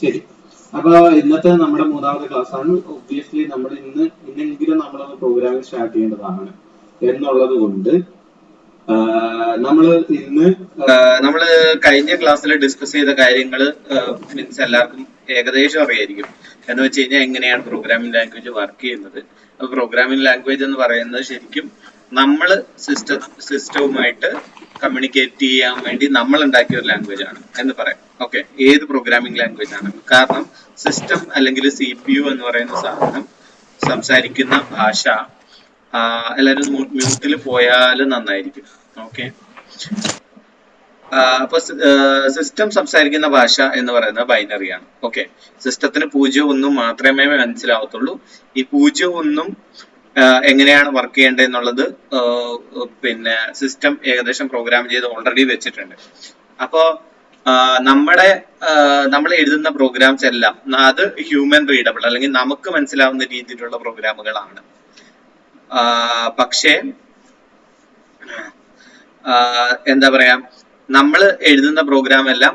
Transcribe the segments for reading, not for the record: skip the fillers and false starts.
ശരി. അപ്പൊ ഇന്നത്തെ നമ്മുടെ മൂന്നാമത്തെ ക്ലാസ് ആണ്. ഒബ്വിയസ്ലി നമ്മൾ ഇന്നെങ്കിലും നമ്മൾ പ്രോഗ്രാമിംഗ് സ്റ്റാർട്ട് ചെയ്യേണ്ടതാണ് എന്നുള്ളത് കൊണ്ട് നമ്മൾ ഇന്ന് നമ്മള് കഴിഞ്ഞ ക്ലാസ്സിൽ ഡിസ്കസ് ചെയ്ത കാര്യങ്ങൾ മീൻസ് എല്ലാവർക്കും ഏകദേശം അറിയായിരിക്കും. എന്ന് വെച്ച് കഴിഞ്ഞാൽ എങ്ങനെയാണ് പ്രോഗ്രാമിംഗ് ലാംഗ്വേജ് വർക്ക് ചെയ്യുന്നത്. അപ്പൊ പ്രോഗ്രാമിംഗ് ലാംഗ്വേജ് എന്ന് പറയുന്നത് ശരിക്കും നമ്മൾ സിസ്റ്റവുമായിട്ട് കമ്മ്യൂണിക്കേറ്റ് ചെയ്യാൻ വേണ്ടി നമ്മൾ ഉണ്ടാക്കിയ ഒരു ലാംഗ്വേജ് ആണ് എന്ന് പറയാം. ഓക്കെ, ഏത് പ്രോഗ്രാമിംഗ് ലാംഗ്വേജ് ആണ്. കാരണം സിസ്റ്റം അല്ലെങ്കിൽ CPU എന്ന് പറയുന്ന സാധനം സംസാരിക്കുന്ന ഭാഷ എല്ലാവരും മ്യൂട്ടിൽ പോയാലും നന്നായിരിക്കും. ഓക്കെ, അപ്പൊ സിസ്റ്റം സംസാരിക്കുന്ന ഭാഷ എന്ന് പറയുന്നത് ബൈനറിയാണ്. ഓക്കെ, സിസ്റ്റത്തിന് 0 1 മാത്രമേ മനസ്സിലാവത്തുള്ളൂ. ഈ 0 1 എങ്ങനെയാണ് വർക്ക് ചെയ്യേണ്ടത് എന്നുള്ളത് പിന്നെ സിസ്റ്റം ഏകദേശം പ്രോഗ്രാം ചെയ്ത് ഓൾറെഡി വെച്ചിട്ടുണ്ട്. അപ്പോ നമ്മൾ എഴുതുന്ന പ്രോഗ്രാംസ് എല്ലാം അത് ഹ്യൂമൻ റീഡബിൾ അല്ലെങ്കിൽ നമുക്ക് മനസ്സിലാവുന്ന രീതിയിലുള്ള പ്രോഗ്രാമുകളാണ്. പക്ഷേ എന്താ പറയാ, നമ്മൾ എഴുതുന്ന പ്രോഗ്രാം എല്ലാം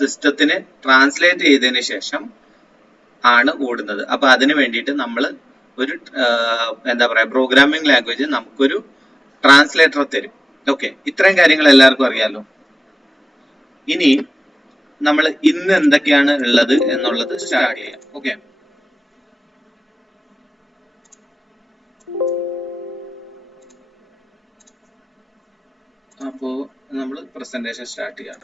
സിസ്റ്റത്തിന് ട്രാൻസ്ലേറ്റ് ചെയ്തതിന് ശേഷം ആണ് ഓടുന്നത്. അപ്പൊ അതിന് വേണ്ടിയിട്ട് നമ്മൾ ഒരു എന്താ പറയാ പ്രോഗ്രാമിംഗ് ലാംഗ്വേജ് നമുക്കൊരു ട്രാൻസ്ലേറ്റർ തരും. ഓക്കെ, ഇത്രയും കാര്യങ്ങൾ എല്ലാവർക്കും അറിയാലോ. ഇനി നമ്മൾ ഇന്ന് എന്തൊക്കെയാണ് ഉള്ളത് എന്നുള്ളത് സ്റ്റാർട്ട് ചെയ്യാം. ഓക്കെ, അപ്പോ നമ്മൾ പ്രസന്റേഷൻ സ്റ്റാർട്ട് ചെയ്യാം.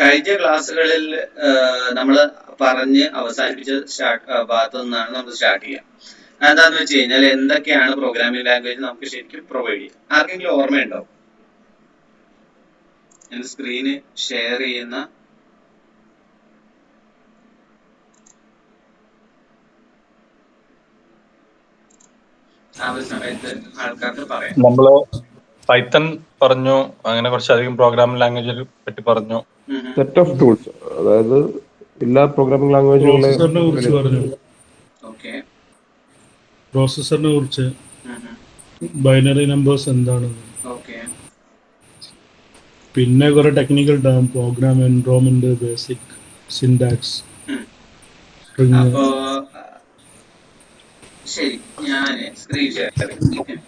കഴിഞ്ഞ ക്ലാസ്സുകളിൽ നമ്മൾ പറഞ്ഞ് അവസാനിപ്പിച്ച ഭാഗത്തു നിന്നാണ് നമ്മൾ സ്റ്റാർട്ട് ചെയ്യാം. എന്താന്ന് വെച്ച് കഴിഞ്ഞാൽ എന്തൊക്കെയാണ് പ്രോഗ്രാമിംഗ് ലാംഗ്വേജ് നമുക്ക് ശരിക്കും പ്രൊവൈഡ് ചെയ്യാം. ആർക്കെങ്കിലും ഓർമ്മയുണ്ടോ? ഞാൻ സ്ക്രീന് ഷെയർ ചെയ്യുന്ന ആ ഒരു സമയത്ത് ആൾക്കാർക്ക് പറയാം. നമ്മള് പൈത്തൺ പറഞ്ഞു, അങ്ങനെ കുറച്ചധികം പ്രോഗ്രാമിംഗ് ലാംഗ്വേജിനെ പറ്റി പറഞ്ഞു. സെറ്റ് ഓഫ് ടൂൾസ്, അതായത് എല്ലാ പ്രോഗ്രാമിംഗ് പ്രോസസറിനെ കുറിച്ച് പറഞ്ഞു. ഓക്കെ, പ്രോസസറിനെ കുറിച്ച്, ബൈനറി നമ്പേഴ്സ് എന്താണ്, ഓക്കെ, പിന്നെ കുറെ technical term, program environment, basic syntax. അപ്പോ ശരി, ഞാൻ സ്ക്രീൻ ഷെയർ ചെയ്യാം.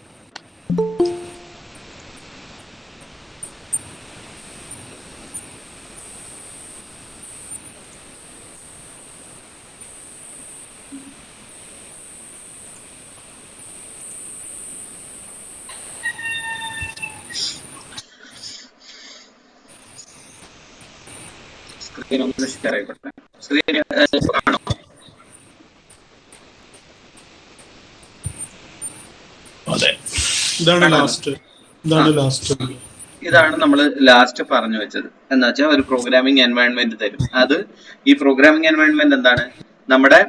സ്ക്രീൻ ഒന്ന് ഷെയർ ആയിക്കോട്ടെ. സ്ക്രീൻ കാണോ? ഇതാണ് നമ്മൾ ലാസ്റ്റ് പറഞ്ഞു വെച്ചത്. എന്ന് വെച്ചാൽ ഒരു പ്രോഗ്രാമിംഗ് എൻവയോൺമെന്റ് തരും. അത് ഈ പ്രോഗ്രാമിംഗ് എൻവയോൺമെന്റ് എന്താണ്, നമ്മുടെ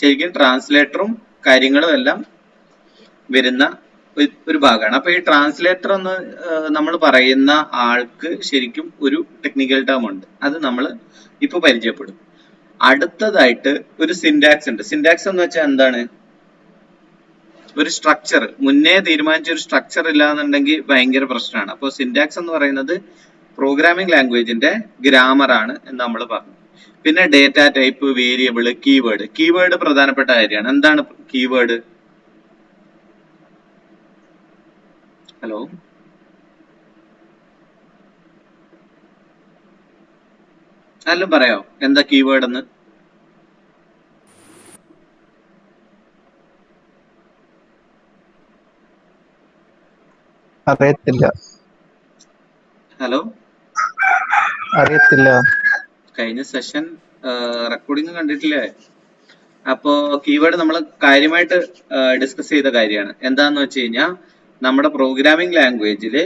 ശരിക്കും ട്രാൻസ്ലേറ്ററും കാര്യങ്ങളും എല്ലാം വരുന്ന ഒരു ഭാഗമാണ്. അപ്പൊ ഈ ട്രാൻസ്ലേറ്റർ എന്ന് നമ്മൾ പറയുന്ന ആൾക്ക് ശരിക്കും ഒരു ടെക്നിക്കൽ ടേം ഉണ്ട്. അത് നമ്മൾ ഇപ്പൊ പരിചയപ്പെടും. അടുത്തതായിട്ട് ഒരു സിന്റാക്സ് ഉണ്ട്. സിന്റാക്സ് എന്ന് വെച്ചാൽ എന്താണ്? ഒരു സ്ട്രക്ചർ, മുന്നേ തീരുമാനിച്ച ഒരു സ്ട്രക്ചർ ഇല്ലാന്നുണ്ടെങ്കിൽ ഭയങ്കര പ്രശ്നമാണ്. അപ്പോൾ സിന്റാക്സ് എന്ന് പറയുന്നത് പ്രോഗ്രാമിംഗ് ലാംഗ്വേജിന്റെ ഗ്രാമർ ആണ് എന്ന് നമ്മൾ പറഞ്ഞു. പിന്നെ data type, variable, keyword. Keyword പ്രധാനപ്പെട്ട കാര്യമാണ്. എന്താണ് കീവേഡ്? ഹലോ, ആരെങ്കിലും പറയാോ എന്താ കീവേഡ് എന്ന്? അറിയത്തില്ല. ഹലോ, അറിയത്തില്ല. കഴിഞ്ഞ സെഷൻ റെക്കോർഡിംഗ് കണ്ടിട്ടില്ലേ? അപ്പോ കീവേഡ് നമ്മൾ കാര്യമായിട്ട് ഡിസ്കസ് ചെയ്ത കാര്യമാണ്. എന്താന്ന് വെച്ച് കഴിഞ്ഞാൽ നമ്മുടെ പ്രോഗ്രാമിംഗ് ലാംഗ്വേജില്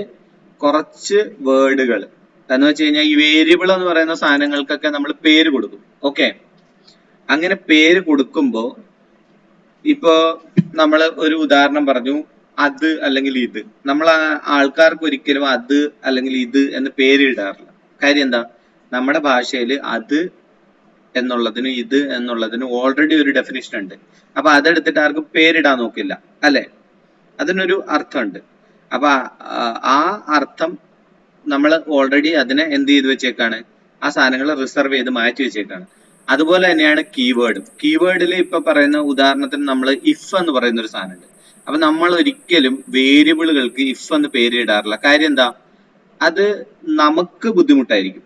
കുറച്ച് വേർഡുകൾ എന്ന് വെച്ച് കഴിഞ്ഞാൽ ഈ വേരിയബിൾ എന്ന് പറയുന്ന സാധനങ്ങൾക്കൊക്കെ നമ്മൾ പേര് കൊടുക്കും. ഓക്കെ, അങ്ങനെ പേര് കൊടുക്കുമ്പോ ഇപ്പോ നമ്മൾ ഒരു ഉദാഹരണം പറഞ്ഞു, അത് അല്ലെങ്കിൽ ഇത്. നമ്മൾ ആൾക്കാർക്ക് ഒരിക്കലും അത് അല്ലെങ്കിൽ ഇത് എന്ന് പേരിടാറില്ല. കാര്യം എന്താ? നമ്മുടെ ഭാഷയിൽ അത് എന്നുള്ളതിന് ഇത് എന്നുള്ളതിന് ഓൾറെഡി ഒരു ഡെഫിനിഷൻ ഉണ്ട്. അപ്പൊ അതെടുത്തിട്ട് ആർക്കും പേരിടാൻ നോക്കില്ല, അല്ലെ? അതിനൊരു അർത്ഥമുണ്ട്. അപ്പൊ ആ അർത്ഥം നമ്മൾ ഓൾറെഡി അതിനെ എന്ത് ചെയ്ത് വെച്ചേക്കാണ്? ആ സാധനങ്ങൾ റിസർവ് ചെയ്ത് മാറ്റി വെച്ചേക്കാണ്. അതുപോലെ തന്നെയാണ് കീവേഡ്. കീവേഡിൽ ഇപ്പൊ പറയുന്ന ഉദാഹരണത്തിന് നമ്മൾ ഇഫ് എന്ന് പറയുന്ന ഒരു സാധനം ഉണ്ട്. അപ്പൊ നമ്മൾ ഒരിക്കലും വേരിയബിളുകൾക്ക് ഇഫ് എന്ന് പേരിടാറില്ല. കാര്യം എന്താ? അത് നമുക്ക് ബുദ്ധിമുട്ടായിരിക്കും.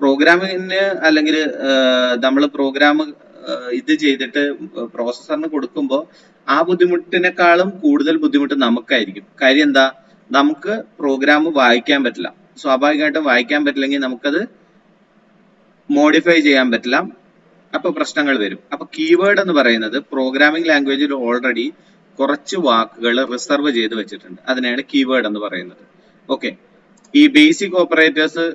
പ്രോഗ്രാമിന് അല്ലെങ്കിൽ നമ്മൾ പ്രോഗ്രാം ഇത് ചെയ്തിട്ട് പ്രോസസ്സറിന് കൊടുക്കുമ്പോൾ ആ ബുദ്ധിമുട്ടിനേക്കാളും കൂടുതൽ ബുദ്ധിമുട്ട് നമുക്കായിരിക്കും. കാര്യം എന്താ? നമുക്ക് പ്രോഗ്രാം വായിക്കാൻ പറ്റില്ല. സ്വാഭാവികമായിട്ടും വായിക്കാൻ പറ്റില്ലെങ്കിൽ നമുക്കത് മോഡിഫൈ ചെയ്യാൻ പറ്റില്ല. അപ്പൊ പ്രശ്നങ്ങൾ വരും. അപ്പൊ കീവേഡ് എന്ന് പറയുന്നത് പ്രോഗ്രാമിംഗ് ലാംഗ്വേജിൽ ഓൾറെഡി കുറച്ച് വാക്കുകൾ റിസർവ് ചെയ്ത് വെച്ചിട്ടുണ്ട്. അതിനെയാണ് കീവേഡ് എന്ന് പറയുന്നത്. ഓക്കെ, ഈ ബേസിക് ഓപ്പറേറ്റേഴ്സ്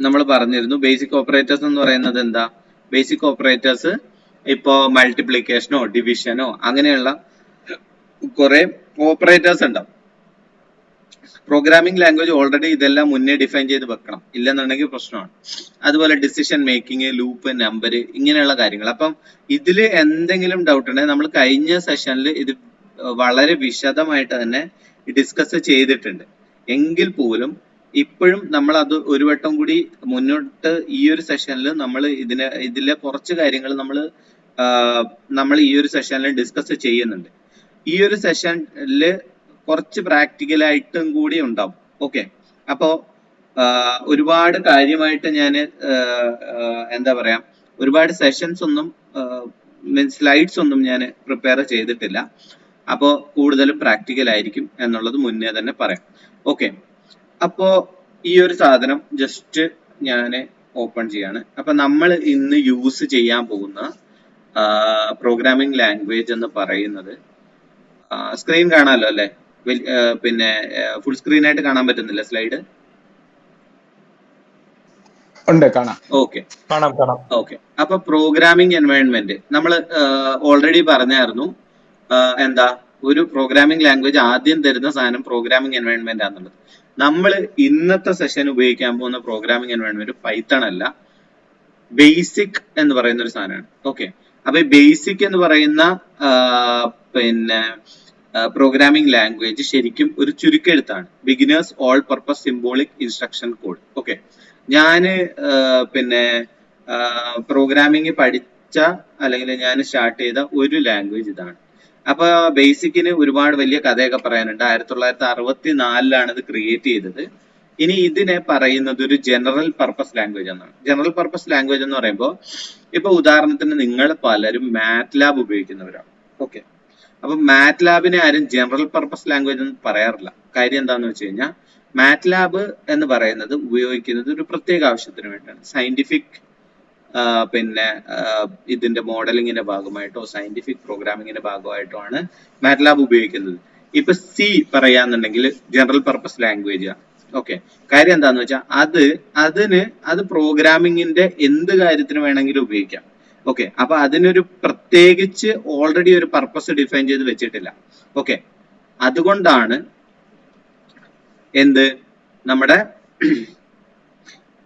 നമ്മൾ പറഞ്ഞിരുന്നു. ബേസിക് ഓപ്പറേറ്റേഴ്സ് എന്ന് പറയുന്നത് എന്താ? ബേസിക് ഓപ്പറേറ്റേഴ്സ് ഇപ്പോ മൾട്ടിപ്ലിക്കേഷനോ ഡിവിഷനോ അങ്ങനെയുള്ള കുറെ ഓപ്പറേറ്റേഴ്സ് ഉണ്ടാവും. പ്രോഗ്രാമിംഗ് ലാംഗ്വേജ് ഓൾറെഡി ഇതെല്ലാം മുന്നേ ഡിഫൈൻ ചെയ്ത് വെക്കണം, ഇല്ലെന്നുണ്ടെങ്കിൽ പ്രശ്നമാണ്. അതുപോലെ ഡിസിഷൻ മേക്കിംഗ്, ലൂപ്പ്, നമ്പർ, ഇങ്ങനെയുള്ള കാര്യങ്ങൾ. അപ്പം ഇതിൽ എന്തെങ്കിലും ഡൗട്ട് ഉണ്ടെങ്കിൽ നമ്മൾ കഴിഞ്ഞ സെഷനിൽ ഇത് വളരെ വിശദമായിട്ട് തന്നെ ഡിസ്കസ് ചെയ്തിട്ടുണ്ട്. എങ്കിൽ പോലും ഇപ്പോഴും നമ്മൾ അത് ഒരു വട്ടം കൂടി മുന്നോട്ട് ഈ ഒരു സെഷനിൽ നമ്മൾ ഇതിലെ കുറച്ച് കാര്യങ്ങൾ നമ്മൾ ഈ ഒരു സെഷനിൽ ഡിസ്കസ് ചെയ്യുന്നുണ്ട്. ഈ ഒരു സെഷനിൽ കുറച്ച് പ്രാക്ടിക്കലായിട്ടും കൂടി ഉണ്ടാവും. ഓക്കെ, അപ്പോ ഒരുപാട് കാര്യമായിട്ട് ഞാൻ എന്താ പറയാ, ഒരുപാട് സെഷൻസ് ഒന്നും സ്ലൈഡ്സ് ഒന്നും ഞാൻ പ്രിപ്പയർ ചെയ്തിട്ടില്ല. അപ്പോൾ കൂടുതലും പ്രാക്ടിക്കൽ ആയിരിക്കും എന്നുള്ളത് മുന്നേ തന്നെ പറയാം. ഓക്കെ, അപ്പോ ഈ ഒരു സാധനം ജസ്റ്റ് ഞാൻ ഓപ്പൺ ചെയ്യാണ്. അപ്പൊ നമ്മൾ ഇന്ന് യൂസ് ചെയ്യാൻ പോകുന്ന പ്രോഗ്രാമിംഗ് ലാംഗ്വേജ് എന്ന് പറയുന്നത്, സ്ക്രീൻ കാണാമല്ലോ അല്ലെ? പിന്നെ ഫുൾ സ്ക്രീൻ ആയിട്ട് കാണാൻ പറ്റുന്നില്ല സ്ലൈഡ്? Okay, okay. അപ്പൊ പ്രോഗ്രാമിംഗ് എൻവയോൺമെന്റ് നമ്മൾ ഓൾറെഡി പറഞ്ഞായിരുന്നു. എന്താ, ഒരു പ്രോഗ്രാമിംഗ് ലാംഗ്വേജ് ആദ്യം തരുന്ന സാധനം പ്രോഗ്രാമിംഗ് എൻവയോൺമെന്റ് ആണെന്നുള്ളത്. നമ്മൾ ഇന്നത്തെ സെഷൻ ഉപയോഗിക്കാൻ പോകുന്ന പ്രോഗ്രാമിംഗ് എൻവയോൺമെന്റ് പൈത്തൺ അല്ല, ബേസിക് എന്ന് പറയുന്ന ഒരു സാധനമാണ്. ഓക്കെ, അപ്പൊ ഈ ബേസിക് എന്ന് പറയുന്ന പിന്നെ പ്രോഗ്രാമിംഗ് ലാംഗ്വേജ് ശരിക്കും ഒരു ചുരുക്കെഴുത്താണ്. Beginners all purpose symbolic instruction code. Okay, ഞാന് പിന്നെ പ്രോഗ്രാമിംഗ് പഠിച്ച അല്ലെങ്കിൽ ഞാൻ സ്റ്റാർട്ട് ചെയ്ത ഒരു ലാംഗ്വേജ് ഇതാണ്. അപ്പൊ ബേസിക്കിന് ഒരുപാട് വലിയ കഥയൊക്കെ പറയാനുണ്ട്. 1964 ഇത് ക്രിയേറ്റ് ചെയ്തത്. ഇനി ഇതിനെ പറയുന്നത് ഒരു ജനറൽ പർപ്പസ് ലാംഗ്വേജ് എന്നാണ്. ജനറൽ പർപ്പസ് ലാംഗ്വേജ് എന്ന് പറയുമ്പോൾ ഇപ്പൊ ഉദാഹരണത്തിന് നിങ്ങൾ പലരും മാറ്റ്ലാബ് ഉപയോഗിക്കുന്നവരാണ്. ഓക്കെ, അപ്പൊ മാറ്റ്ലാബിനെ ആരും ജനറൽ പർപ്പസ് ലാംഗ്വേജ് എന്ന് പറയാറില്ല. കാര്യം എന്താന്ന് വെച്ച് കഴിഞ്ഞാൽ മാറ്റ്ലാബ് എന്ന് പറയുന്നത് ഉപയോഗിക്കുന്നത് ഒരു പ്രത്യേക ആവശ്യത്തിന് വേണ്ടിയാണ്. സയന്റിഫിക് പിന്നെ ഇതിന്റെ മോഡലിങ്ങിന്റെ ഭാഗമായിട്ടോ സയന്റിഫിക് പ്രോഗ്രാമിങ്ങിന്റെ ഭാഗമായിട്ടോ ആണ് മാറ്റ്ലാബ് ഉപയോഗിക്കുന്നത്. ഇപ്പൊ സി പറയാന്നുണ്ടെങ്കിൽ ജനറൽ പർപ്പസ് ലാംഗ്വേജ് ആണ്. ഓക്കെ, കാര്യം എന്താന്ന് വെച്ചാൽ അത് പ്രോഗ്രാമിങ്ങിന്റെ എന്ത് കാര്യത്തിന് വേണമെങ്കിലും ഉപയോഗിക്കാം. ഓക്കെ, അപ്പൊ അതിനൊരു പ്രത്യേകിച്ച് ഓൾറെഡി ഒരു പർപ്പസ് ഡിഫൈൻ ചെയ്ത് വെച്ചിട്ടില്ല. ഓക്കെ, അതുകൊണ്ടാണ് നമ്മുടെ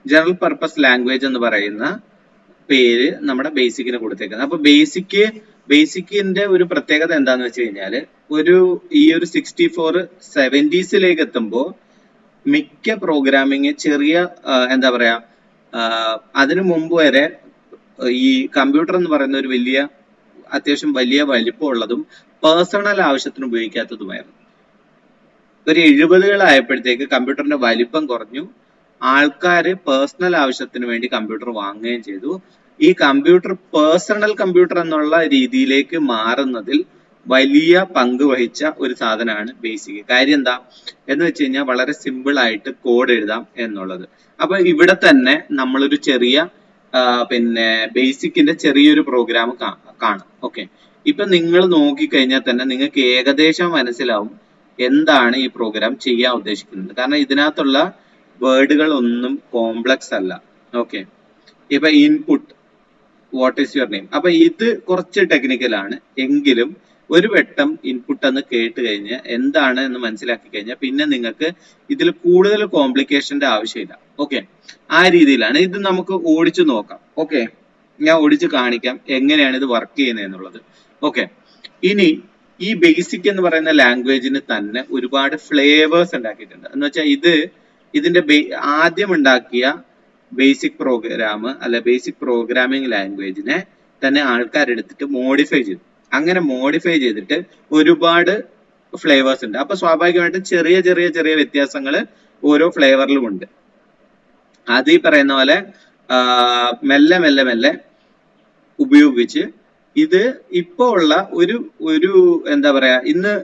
ജനറൽ പർപ്പസ് ലാംഗ്വേജ് എന്ന് പറയുന്ന പേര് നമ്മുടെ ബേസിക്കിന് കൊടുത്തേക്കുന്നത്. അപ്പൊ ബേസിക്കിന്റെ ഒരു പ്രത്യേകത എന്താന്ന് വെച്ച് കഴിഞ്ഞാല് ഈ ഒരു 64 എത്തുമ്പോൾ മിക്ക പ്രോഗ്രാമിങ് ചെറിയ എന്താ പറയാ, അതിനു മുമ്പ് വരെ ഈ കമ്പ്യൂട്ടർ എന്ന് പറയുന്ന ഒരു അത്യാവശ്യം വലിയ വലിപ്പമുള്ളതും പേഴ്സണൽ ആവശ്യത്തിന് ഉപയോഗിക്കാത്തതുമായിരുന്നു. ഒരു 70-കളായപ്പോഴത്തേക്ക് കമ്പ്യൂട്ടറിന്റെ വലിപ്പം കുറഞ്ഞു, ആൾക്കാര് പേഴ്സണൽ ആവശ്യത്തിന് വേണ്ടി കമ്പ്യൂട്ടർ വാങ്ങുകയും ചെയ്തു. ഈ കമ്പ്യൂട്ടർ പേഴ്സണൽ കമ്പ്യൂട്ടർ എന്നുള്ള രീതിയിലേക്ക് മാറുന്നതിൽ വലിയ പങ്ക് വഹിച്ച ഒരു സാധനമാണ് ബേസിക്. കാര്യം എന്താ എന്ന് വെച്ച് കഴിഞ്ഞാൽ വളരെ സിമ്പിൾ ആയിട്ട് കോഡ് എഴുതാം എന്നുള്ളത്. അപ്പൊ ഇവിടെ തന്നെ നമ്മളൊരു ചെറിയ പിന്നെ ബേസിക്കിന്റെ ചെറിയൊരു പ്രോഗ്രാം കാണാം. ഓക്കെ, ഇപ്പൊ നിങ്ങൾ നോക്കിക്കഴിഞ്ഞാൽ തന്നെ നിങ്ങൾക്ക് ഏകദേശം മനസ്സിലാവും എന്താണ് ഈ പ്രോഗ്രാം ചെയ്യാൻ ഉദ്ദേശിക്കുന്നത്. കാരണം ഇതിനകത്തുള്ള വേർഡുകൾ ഒന്നും കോംപ്ലക്സ് അല്ല. ഓക്കെ, ഇപ്പൊ input, what is your name, അപ്പൊ ഇത് കുറച്ച് ടെക്നിക്കൽ ആണ്. എങ്കിലും ഒരു വട്ടം ഇൻപുട്ട് എന്ന് കേട്ട് കഴിഞ്ഞ് എന്താണ് എന്ന് മനസ്സിലാക്കി കഴിഞ്ഞാൽ പിന്നെ നിങ്ങൾക്ക് ഇതിൽ കൂടുതൽ കോംപ്ലിക്കേഷന്റെ ആവശ്യമില്ല. ഓക്കെ, ആ രീതിയിലാണ് ഇത്. നമുക്ക് ഓടിച്ചു നോക്കാം. ഓക്കെ, ഞാൻ ഓടിച്ച് കാണിക്കാം എങ്ങനെയാണ് ഇത് വർക്ക് ചെയ്യുന്നത് എന്നുള്ളത്. ഓക്കെ, ഇനി ഈ ബേസിക് എന്ന് പറയുന്ന ലാംഗ്വേജിന് തന്നെ ഒരുപാട് ഫ്ലേവേഴ്സ് ഉണ്ടാക്കിയിട്ടുണ്ട്. എന്ന് വെച്ചാൽ ഇതിന്റെ ആദ്യം ഉണ്ടാക്കിയ ബേസിക് പ്രോഗ്രാം അല്ലെ ബേസിക് പ്രോഗ്രാമിംഗ് ലാംഗ്വേജിനെ തന്നെ ആൾക്കാരെടുത്തിട്ട് മോഡിഫൈ ചെയ്തു. അങ്ങനെ മോഡിഫൈ ചെയ്തിട്ട് ഒരുപാട് ഫ്ലേവേഴ്സ് ഉണ്ട്. അപ്പൊ സ്വാഭാവികമായിട്ടും ചെറിയ ചെറിയ ചെറിയ വ്യത്യാസങ്ങൾ ഓരോ ഫ്ലേവറിലും ഉണ്ട്. അത് ഈ പറയുന്ന പോലെ മെല്ലെ മെല്ലെ മെല്ലെ ഉപയോഗിച്ച് ഇത് ഇപ്പോ ഉള്ള ഒരു എന്താ പറയാ, ഇന്ന്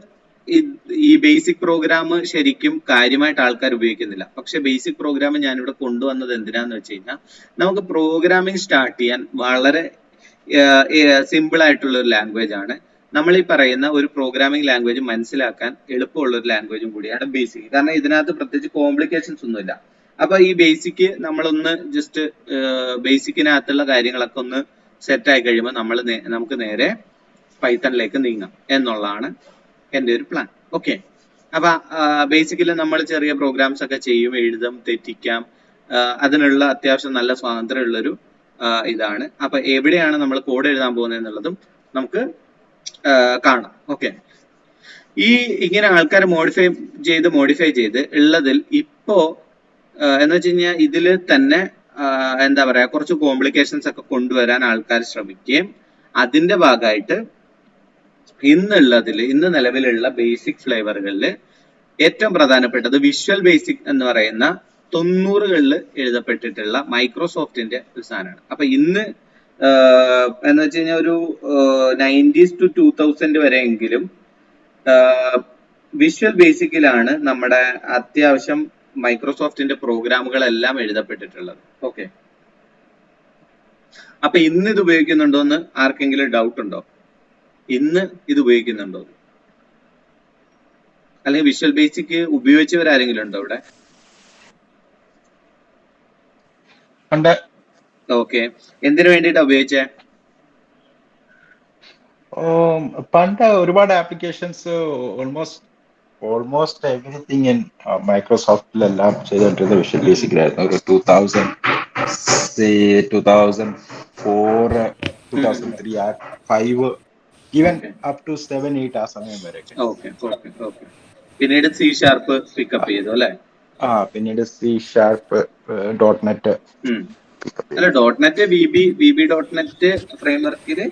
ഈ ബേസിക് പ്രോഗ്രാം ശരിക്കും കാര്യമായിട്ട് ആൾക്കാർ ഉപയോഗിക്കുന്നില്ല. പക്ഷെ ബേസിക് പ്രോഗ്രാം ഞാനിവിടെ കൊണ്ടുവന്നത് എന്തിനാന്ന് വെച്ച് കഴിഞ്ഞാൽ നമുക്ക് പ്രോഗ്രാമിംഗ് സ്റ്റാർട്ട് ചെയ്യാൻ വളരെ സിമ്പിൾ ആയിട്ടുള്ള ഒരു ലാംഗ്വേജ് ആണ്. നമ്മൾ ഈ പറയുന്ന ഒരു പ്രോഗ്രാമിംഗ് ലാംഗ്വേജ് മനസ്സിലാക്കാൻ എളുപ്പമുള്ള ഒരു ലാംഗ്വേജും കൂടിയാണ് ബേസിക്. കാരണം ഇതിനകത്ത് പ്രത്യേകിച്ച് കോംപ്ലിക്കേഷൻസ് ഒന്നുമില്ല. അപ്പൊ ഈ ബേസിക് നമ്മളൊന്ന് ജസ്റ്റ് ബേസിക്കിനകത്തുള്ള കാര്യങ്ങളൊക്കെ ഒന്ന് സെറ്റ് ആയി കഴിയുമ്പോൾ നമുക്ക് നേരെ പൈത്തണിലേക്ക് നീങ്ങാം എന്നുള്ളതാണ് എൻ്റെ ഒരു പ്ലാൻ. ഓക്കെ, അപ്പൊ ബേസിക്കലി നമ്മൾ ചെറിയ പ്രോഗ്രാംസ് ഒക്കെ ചെയ്യും, എഴുതും, തെറ്റിക്കാം. അതിനുള്ള അത്യാവശ്യം നല്ല സ്വാതന്ത്ര്യമുള്ളൊരു ഇതാണ്. അപ്പൊ എവിടെയാണ് നമ്മൾ കോഡ് എഴുതാൻ പോകുന്നത് എന്നുള്ളതും നമുക്ക് കാണാം. ഓക്കെ, ഇങ്ങനെ ആൾക്കാർ മോഡിഫൈ ചെയ്ത് ഉള്ളതിൽ ഇപ്പോ എന്ന് വെച്ച് കഴിഞ്ഞാൽ ഇതില് തന്നെ എന്താ പറയാ, കുറച്ച് കോംപ്ലിക്കേഷൻസ് ഒക്കെ കൊണ്ടുവരാൻ ആൾക്കാർ ശ്രമിക്കുകയും അതിന്റെ ഭാഗമായിട്ട് ഇന്ന് നിലവിലുള്ള ബേസിക് ഫ്ലേവറുകളിൽ ഏറ്റവും പ്രധാനപ്പെട്ടത് വിഷ്വൽ ബേസിക് എന്ന് പറയുന്ന 90കളിൽ എഴുതപ്പെട്ടിട്ടുള്ള മൈക്രോസോഫ്റ്റിന്റെ ഒരു സാധനമാണ്. അപ്പൊ ഇന്ന് എന്ന് വെച്ച് കഴിഞ്ഞാൽ ഒരു 90s to 2000 വരെയെങ്കിലും വിഷ്വൽ ബേസിക്കിലാണ് നമ്മുടെ അത്യാവശ്യം മൈക്രോസോഫ്റ്റിന്റെ പ്രോഗ്രാമുകളെല്ലാം എഴുതപ്പെട്ടിട്ടുള്ളത്. ഓക്കെ, അപ്പൊ ഇന്ന് ഇത് ഉപയോഗിക്കുന്നുണ്ടോ എന്ന് ആർക്കെങ്കിലും ഡൗട്ട് ഉണ്ടോ? ഇന്ന് ഇത് ഉപയോഗിക്കുന്നുണ്ടോ, അല്ലെങ്കിൽ വിഷ്വൽ ബേസിക് ഉപയോഗിച്ചവരാരെങ്കിലും ഉണ്ടോ ഇവിടെ? ഓക്കെ, എന്തിനു വേണ്ടിയിട്ടാ ഉപയോഗിച്ചേ? പണ്ട് ഒരുപാട് ആപ്ലിക്കേഷൻസ് ഓൾമോസ്റ്റ് എവറിത്തിങ് ഇൻ മൈക്രോസോഫ്റ്റിലെല്ലാം ചെയ്തുകൊണ്ടിരുന്ന വിഷ്വൽ ബേസിക്കിലായിരുന്നു. ഒരു 2004 2003 5 ഈവൻ അപ് ടു 7 8 ആ സമയം വരെ. പിന്നീട് C# പിക്കപ്പ് ചെയ്തു അല്ലെ? പിന്നീട് C# .NET. അല്ല, .NET VB.NET ഫ്രെയിംവർക്കില്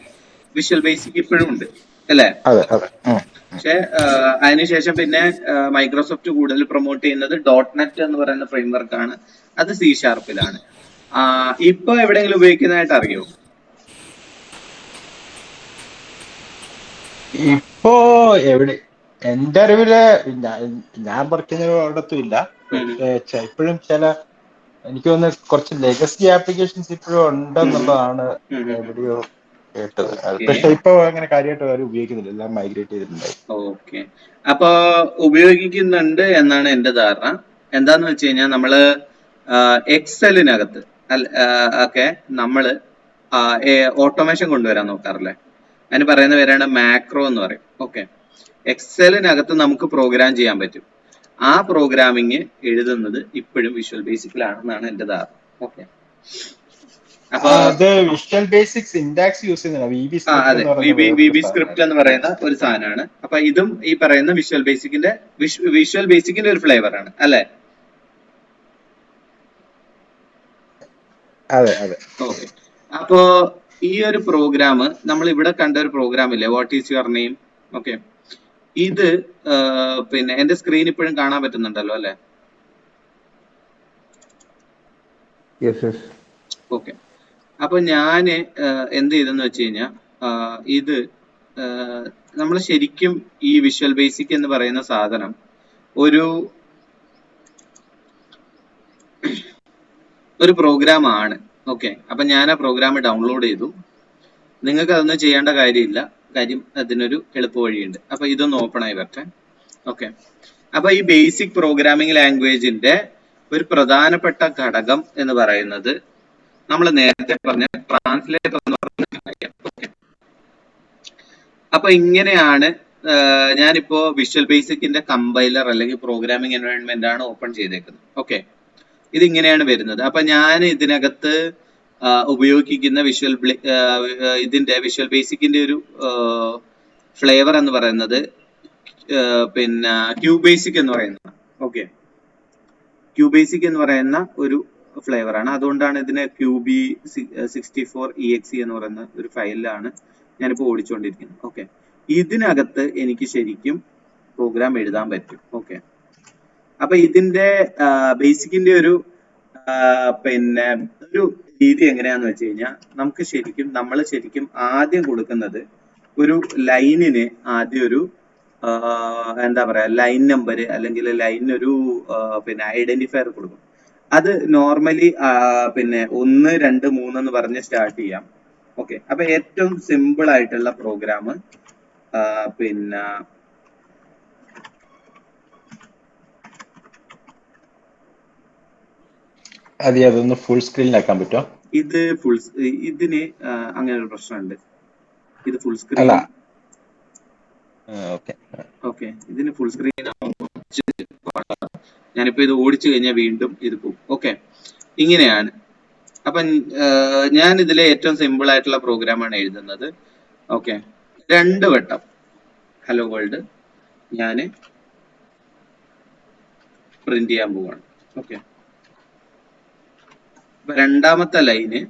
വിഷ്വൽ ബേസിക് ഇപ്പോഴും ഉണ്ട് അല്ലെ? പക്ഷെ അതിനുശേഷം പിന്നെ മൈക്രോസോഫ്റ്റ് കൂടുതൽ പ്രൊമോട്ട് ചെയ്യുന്നത് .NET എന്ന് പറയുന്ന ഫ്രെയിംവർക്ക് ആണ്. അത് C# ഇപ്പൊ എവിടെയെങ്കിലും ഉപയോഗിക്കുന്നതായിട്ട് അറിയോ? ഇപ്പോ എവിടെ എന്റെ അറിവില് ഞാൻ വർക്ക് ചെയ്യുന്നിടത്തും ഇല്ല. ഇപ്പോഴും എനിക്ക് തോന്നുന്നു കുറച്ച് ലെഗസി ആപ്ലിക്കേഷൻസ് ഇപ്പോഴും ഉണ്ടെന്നുള്ളതാണ് എവിടെയോ കേട്ടത്. പക്ഷെ ഇപ്പൊ അങ്ങനെ കാര്യമായിട്ട് ആരും ഉപയോഗിക്കുന്നില്ല, എല്ലാം മൈഗ്രേറ്റ് ചെയ്തിട്ടുണ്ടായി. ഓക്കെ, അപ്പൊ ഉപയോഗിക്കുന്നുണ്ട് എന്നാണ് എന്റെ ധാരണ. എന്താന്ന് വെച്ച് കഴിഞ്ഞാൽ നമ്മള് എക്സലിനകത്ത് ഒക്കെ നമ്മള് ഓട്ടോമേഷൻ കൊണ്ടുവരാൻ നോക്കാറില്ലേ? അതിന് പറയുന്ന പേരാണ് മാക്രോ എന്ന് പറയും. ഓക്കെ, എക്സലിനകത്ത് നമുക്ക് പ്രോഗ്രാം ചെയ്യാൻ പറ്റും. ആ പ്രോഗ്രാമിങ് എഴുതുന്നത് ഇപ്പോഴും വിഷ്വൽ ബേസിക്കിലാണെന്നാണ് എന്റെ ധാരണ. ഓക്കെ, അപ്പൊ വിഷ്വൽ ബേസിക് സിന്റാക്സ് യൂസ് ചെയ്യുന്നത് VB സ്ക്രിപ്റ്റ് എന്ന് പറയുന്ന ഒരു സാധനമാണ്. അപ്പൊ ഇതും ഈ പറയുന്ന വിഷ്വൽ ബേസിക്കിന്റെ ഒരു ഫ്ലേവർ ആണ് അല്ലെ? അതെ. ഓക്കെ, അപ്പോ ഈ ഒരു പ്രോഗ്രാം നമ്മൾ ഇവിടെ കണ്ട ഒരു പ്രോഗ്രാം ഇല്ലേ, what is your name? Okay, ഇത് പിന്നെ എന്റെ സ്ക്രീൻ ഇപ്പോഴും കാണാൻ പറ്റുന്നുണ്ടല്ലോ അല്ലെ? ഓക്കെ, അപ്പൊ ഞാന് എന്ത് ചെയ്തെന്ന് വെച്ച് കഴിഞ്ഞാൽ ഇത് നമ്മൾ ശരിക്കും ഈ വിഷ്വൽ ബേസിക് എന്ന് പറയുന്ന സാധനം ഒരു പ്രോഗ്രാം ആണ്. ഓക്കെ, അപ്പൊ ഞാൻ ആ പ്രോഗ്രാം ഡൗൺലോഡ് ചെയ്തു. നിങ്ങൾക്ക് അതൊന്നും ചെയ്യേണ്ട കാര്യമില്ല, കാര്യം അതിനൊരു എളുപ്പ വഴിയുണ്ട്. അപ്പൊ ഇതൊന്ന് ഓപ്പൺ ആയി വരട്ടെ. ഓക്കെ, അപ്പൊ ഈ ബേസിക് പ്രോഗ്രാമിംഗ് ലാംഗ്വേജിന്റെ ഒരു പ്രധാനപ്പെട്ട ഘടകം എന്ന് പറയുന്നത് നമ്മൾ നേരത്തെ പറഞ്ഞ ട്രാൻസ്ലേറ്റർ എന്ന് പറയുന്ന കാര്യം. അപ്പൊ ഇങ്ങനെയാണ് ഞാനിപ്പോ വിഷ്വൽ ബേസിക്കിന്റെ കമ്പൈലർ അല്ലെങ്കിൽ പ്രോഗ്രാമിംഗ് എൻവയോൺമെന്റ് ആണ് ഓപ്പൺ ചെയ്തേക്കുന്നത്. ഓക്കെ, ഇതിങ്ങനെയാണ് വരുന്നത്. അപ്പൊ ഞാൻ ഇതിനകത്ത് ഉപയോഗിക്കുന്ന ഇതിന്റെ വിഷ്വൽ ബേസിക്കിന്റെ ഒരു ഫ്ലേവർ എന്ന് പറയുന്നത് പിന്നെ ക്യൂബേസിക് എന്ന് പറയുന്നത്. ഓക്കെ, ക്യൂബേസിക് എന്ന് പറയുന്ന ഒരു ഫ്ലേവർ ആണ്. അതുകൊണ്ടാണ് ഇതിനെ QB64EXE എന്ന് പറയുന്ന ഒരു ഫയലിലാണ് ഞാനിപ്പോൾ ഓടിച്ചുകൊണ്ടിരിക്കുന്നത്. ഓക്കെ, ഇതിനകത്ത് എനിക്ക് ശരിക്കും പ്രോഗ്രാം എഴുതാൻ പറ്റും. ഓക്കെ, അപ്പൊ ഇതിന്റെ ബേസിക്കിന്റെ ഒരു പിന്നെ ഒരു രീതി എങ്ങനെയാന്ന് വെച്ച് കഴിഞ്ഞാൽ നമ്മൾ ശരിക്കും ആദ്യം കൊടുക്കുന്നത് ഒരു ലൈനിന് ആദ്യം ഒരു എന്താ പറയാ ലൈൻ നമ്പർ അല്ലെങ്കിൽ ലൈനൊരു പിന്നെ ഐഡന്റിഫയർ കൊടുക്കും. അത് നോർമലി പിന്നെ 1, 2, 3 എന്ന് പറഞ്ഞ് സ്റ്റാർട്ട് ചെയ്യാം. ഓക്കെ, അപ്പൊ ഏറ്റവും സിമ്പിൾ ആയിട്ടുള്ള പ്രോഗ്രാം പിന്നെ അതൊന്ന് ഫുൾ സ്ക്രീനിലാക്കാൻ പറ്റുമോ? ഇതിന് അങ്ങനെ ഒരു പ്രശ്നമുണ്ട്. ഇത് ഫുൾ അല്ല. സ്ക്രീൻ. ഓക്കെ, ഇതിന് ഫുൾ സ്ക്രീൻ ഞാനിപ്പോ ഇത് ഓടിച്ചു കഴിഞ്ഞാൽ വീണ്ടും ഇത് പോകും. ഓക്കെ, ഇങ്ങനെയാണ്. അപ്പൊ ഞാൻ ഇതിലെ ഏറ്റവും സിമ്പിൾ ആയിട്ടുള്ള പ്രോഗ്രാമാണ് എഴുതുന്നത്. ഓക്കെ, 2 വട്ടം ഹലോ വേൾഡ് ഞാൻ പ്രിന്റ് ചെയ്യാൻ പോവാണ്. ഓക്കെ, അപ്പൊ രണ്ടാമത്തെ ലൈന്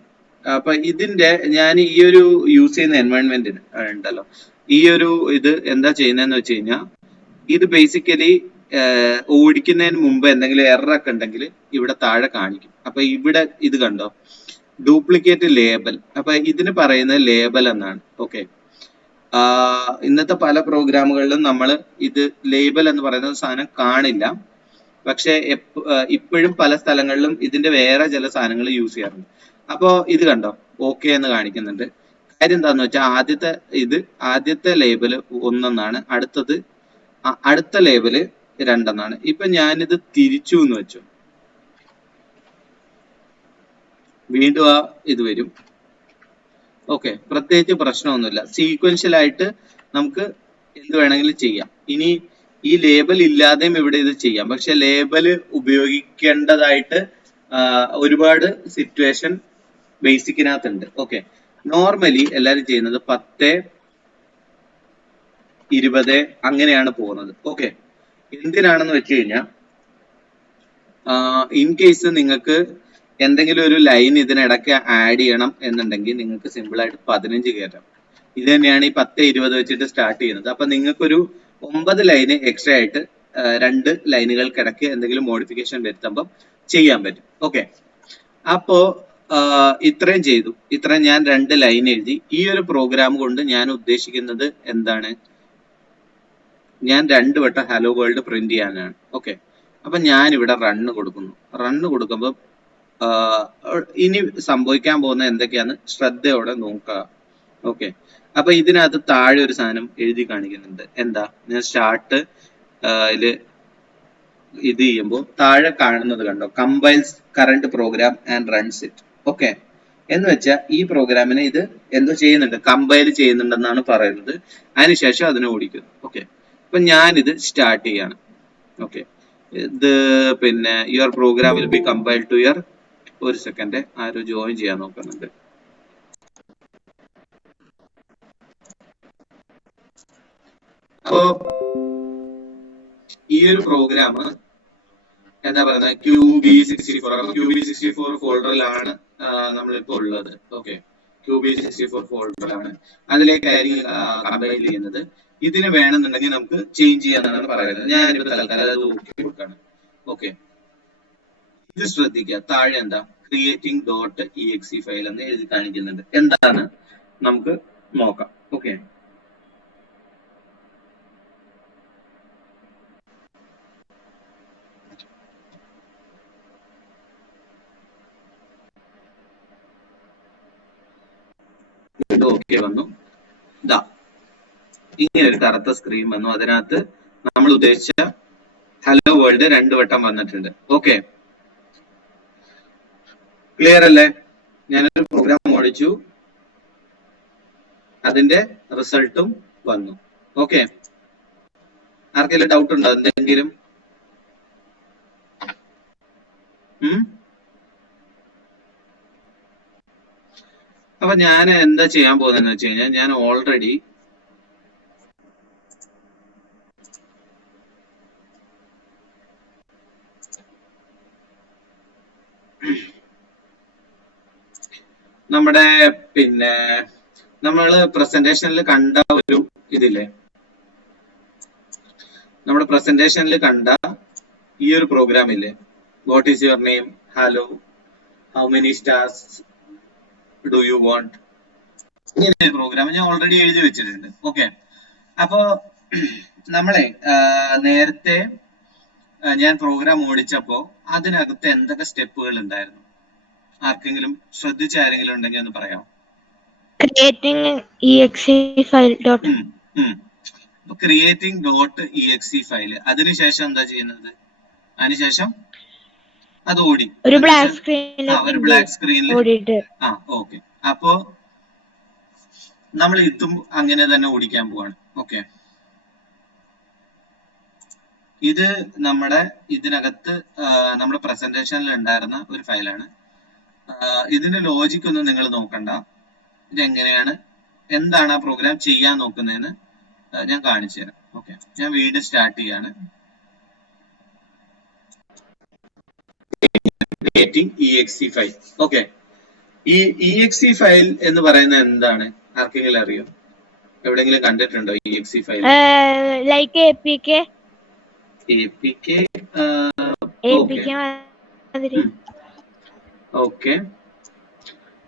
അപ്പൊ ഇതിന്റെ ഞാൻ ഈ ഒരു യൂസ് ചെയ്യുന്ന എൻവയോൺമെന്റിന് ഉണ്ടല്ലോ, ഈ ഒരു ഇത് എന്താ ചെയ്യുന്നതെന്ന് വെച്ച് കഴിഞ്ഞാൽ ഇത് ബേസിക്കലി ഓടിക്കുന്നതിന് മുമ്പ് എന്തെങ്കിലും എറർ ഒക്കെ ഉണ്ടെങ്കിൽ ഇവിടെ താഴെ കാണിക്കും. അപ്പൊ ഇവിടെ ഇത് കണ്ടോ, ഡ്യൂപ്ലിക്കേറ്റ് ലേബൽ. അപ്പൊ ഇതിന് പറയുന്നത് ലേബൽ എന്നാണ്. ഓക്കെ, ഇന്നത്തെ പല പ്രോഗ്രാമുകളിലും നമ്മൾ ഇത് ലേബൽ എന്ന് പറയുന്ന സാധനം കാണില്ല. പക്ഷെ ഇപ്പോഴും പല സ്ഥലങ്ങളിലും ഇതിന്റെ വേറെ ചില സാധനങ്ങൾ യൂസ് ചെയ്യാറുണ്ട്. അപ്പോ ഇത് കണ്ടോ, ഓക്കെ എന്ന് കാണിക്കുന്നുണ്ട്. കാര്യം എന്താന്ന് വെച്ചാൽ ആദ്യത്തെ ലേബല് 1 എന്നാണ്, അടുത്ത ലേബല് 2 എന്നാണ്. ഇപ്പൊ ഞാനിത് തിരിച്ചു എന്ന് വെച്ചു, വീണ്ടും ഇത് വരും. ഓക്കെ, പ്രത്യേകിച്ച് പ്രശ്നമൊന്നുമില്ല. സീക്വൻഷ്യൽ ആയിട്ട് നമുക്ക് എന്ത് വേണമെങ്കിലും ചെയ്യാം. ഇനി ഈ ലേബൽ ഇല്ലാതെയും ഇവിടെ ഇത് ചെയ്യാം. പക്ഷെ ലേബല് ഉപയോഗിക്കേണ്ടതായിട്ട് ഒരുപാട് സിറ്റുവേഷൻ ബേസിക്കിനകത്തുണ്ട്. ഓക്കെ, നോർമലി എല്ലാവരും ചെയ്യുന്നത് 10, 20 അങ്ങനെയാണ് പോകുന്നത്. ഓക്കെ, എന്തിനാണെന്ന് വെച്ച് കഴിഞ്ഞാൽ ഇൻ കേസ് നിങ്ങൾക്ക് എന്തെങ്കിലും ഒരു ലൈൻ ഇതിനിടയ്ക്ക് ആഡ് ചെയ്യണം എന്നുണ്ടെങ്കിൽ നിങ്ങൾക്ക് സിമ്പിൾ ആയിട്ട് 15 കയറ്റാം. ഇത് തന്നെയാണ് ഈ 10, 20 വെച്ചിട്ട് സ്റ്റാർട്ട് ചെയ്യുന്നത്. അപ്പൊ നിങ്ങൾക്കൊരു 9 ലൈന് എക്സ്ട്രാ ആയിട്ട് 2 ലൈനുകൾക്കിടയ്ക്ക് എന്തെങ്കിലും മോഡിഫിക്കേഷൻ വരുത്തുമ്പോൾ ചെയ്യാൻ പറ്റും. ഓക്കെ, അപ്പോ ഇത്രയും ചെയ്തു. ഇത്രയും ഞാൻ 2 ലൈൻ എഴുതി. ഈ ഒരു പ്രോഗ്രാം കൊണ്ട് ഞാൻ ഉദ്ദേശിക്കുന്നത് എന്താണ്, ഞാൻ 2 വട്ടം ഹലോ വേൾഡ് പ്രിന്റ് ചെയ്യാനാണ്. ഓക്കെ, അപ്പൊ ഞാൻ ഇവിടെ റണ്ണ് കൊടുക്കുന്നു. റണ്ണ് കൊടുക്കുമ്പോൾ ഇനി സംഭവിക്കാൻ പോകുന്ന എന്തൊക്കെയാന്ന് ശ്രദ്ധയോടെ നോക്കുക. ഓക്കെ, അപ്പൊ ഇതിനകത്ത് താഴെ ഒരു സാധനം എഴുതി കാണിക്കുന്നുണ്ട്. എന്താ, ഞാൻ സ്റ്റാർട്ട് ഇത് ചെയ്യുമ്പോൾ താഴെ കാണുന്നത് കണ്ടോ, compiles current program and runs it. Okay, എന്ന് വെച്ചാൽ ഈ പ്രോഗ്രാമിനെ ഇത് എന്തോ ചെയ്യുന്നുണ്ട്, കമ്പൈൽ ചെയ്യുന്നുണ്ടെന്നാണ് പറയുന്നത്. അതിനുശേഷം അതിനെ ഓടിക്കുന്നു. ഓക്കെ, അപ്പൊ ഞാനിത് സ്റ്റാർട്ട് ചെയ്യാണ്. ഓക്കെ, ഇത് പിന്നെ your program will be compile to your, ഒരു സെക്കൻഡ് ആരോ ജോയിൻ ചെയ്യാൻ നോക്കുന്നുണ്ട്. അപ്പോ ഈ ഒരു പ്രോഗ്രാം എന്താ പറയുന്നത്, QB64. QB64 ഫോൾഡറിലാണ് നമ്മളിപ്പോ ഉള്ളത്. ഓക്കെ, QB64 ഫോൾഡറാണ്, അതിലേക്കായിരിക്കും കമ്പൈൽ ചെയ്യുന്നത്. ഇതിന് വേണമെന്നുണ്ടെങ്കിൽ നമുക്ക് ചേഞ്ച് ചെയ്യാന്നാണ് പറയുന്നത്. ഞാനിപ്പോ തൽക്കാലം അത് ഓക്കെ കൊടുക്കാണ്. ഓക്കെ, ഇത് ശ്രദ്ധിക്കുക, താഴെ എന്താ creating.exe ഫയൽ എന്ന് എഴുതി കാണിക്കുന്നുണ്ട്. എന്താണ് നമുക്ക് നോക്കാം. ഓക്കെ, ഇത് ഓക്കെ വന്നു. ഇതാ ഇങ്ങനെ ഒരു കറുത്ത സ്ക്രീൻ വന്നു. അതിനകത്ത് നമ്മൾ ഉദ്ദേശിച്ച ഹലോ വേൾഡ് 2 വട്ടം വന്നിട്ടുണ്ട്. ഓക്കെ, ക്ലിയർ അല്ലേ? ഞാനൊരു പ്രോഗ്രാം ഓടിച്ചു, അതിന്റെ റിസൾട്ടും വന്നു. ഓക്കെ, ആർക്കെങ്കിലും ഡൗട്ട് ഉണ്ടോ എന്തെങ്കിലും? അപ്പൊ ഞാൻ എന്താ ചെയ്യാൻ പോകുന്നതെന്ന് വെച്ച് കഴിഞ്ഞാൽ ഞാൻ ഓൾറെഡി നമ്മുടെ പിന്നെ നമ്മള് പ്രസന്റേഷനിൽ കണ്ട ഒരു ഇതില്ലേ, നമ്മുടെ പ്രസന്റേഷനിൽ കണ്ട ഈ ഒരു പ്രോഗ്രാം ഇല്ലേ, what is your name, hello, how many stars do you want, ഇങ്ങനെ പ്രോഗ്രാം ഞാൻ ഓൾറെഡി എഴുതി വെച്ചിട്ടുണ്ട്. ഓക്കെ, അപ്പോ നമ്മളെ നേരത്തെ ഞാൻ പ്രോഗ്രാം ഓടിച്ചപ്പോ അതിനകത്ത് എന്തൊക്കെ സ്റ്റെപ്പുകൾ ഉണ്ടായിരുന്നു? ആർക്കെങ്കിലും ശ്രദ്ധിച്ച ആരെങ്കിലും ഉണ്ടെങ്കിൽ ഒന്ന് പറയാം. Creating exe file dot creating .exe file, അതിനുശേഷം എന്താ ചെയ്യുന്നത്? അതിനുശേഷം അത് ഓടി ഒരു ബ്ലാക്ക് സ്ക്രീനിൽ ഓടിയിട്ട് ഓക്കെ. അപ്പോ നമ്മൾ ഇതും അങ്ങനെ തന്നെ ഓടിക്കാൻ പോവാണ്. ഓക്കെ, ഇത് നമ്മുടെ ഇതിനകത്ത് നമ്മുടെ പ്രസന്റേഷനിൽ ഉണ്ടായിരുന്ന ഒരു ഫയലാണ്. ഇതിന്റെ ലോജിക് ഒന്നും നിങ്ങൾ നോക്കണ്ട, ഇതെങ്ങനെയാണ് എന്താണ് ആ പ്രോഗ്രാം ചെയ്യാൻ നോക്കുന്നതെന്ന് ഞാൻ കാണിച്ചു തരാം. ഓക്കെ, ഞാൻ വീണ്ടും സ്റ്റാർട്ട് ചെയ്യാണ്. Creating exe file. ഓക്കെ, ഈ exe ഫയൽ എന്ന് പറയുന്നത് എന്താണ്? ആർക്കെങ്കിലും അറിയോ? എവിടെയെങ്കിലും കണ്ടിട്ടുണ്ടോ exe file? Like APK okay,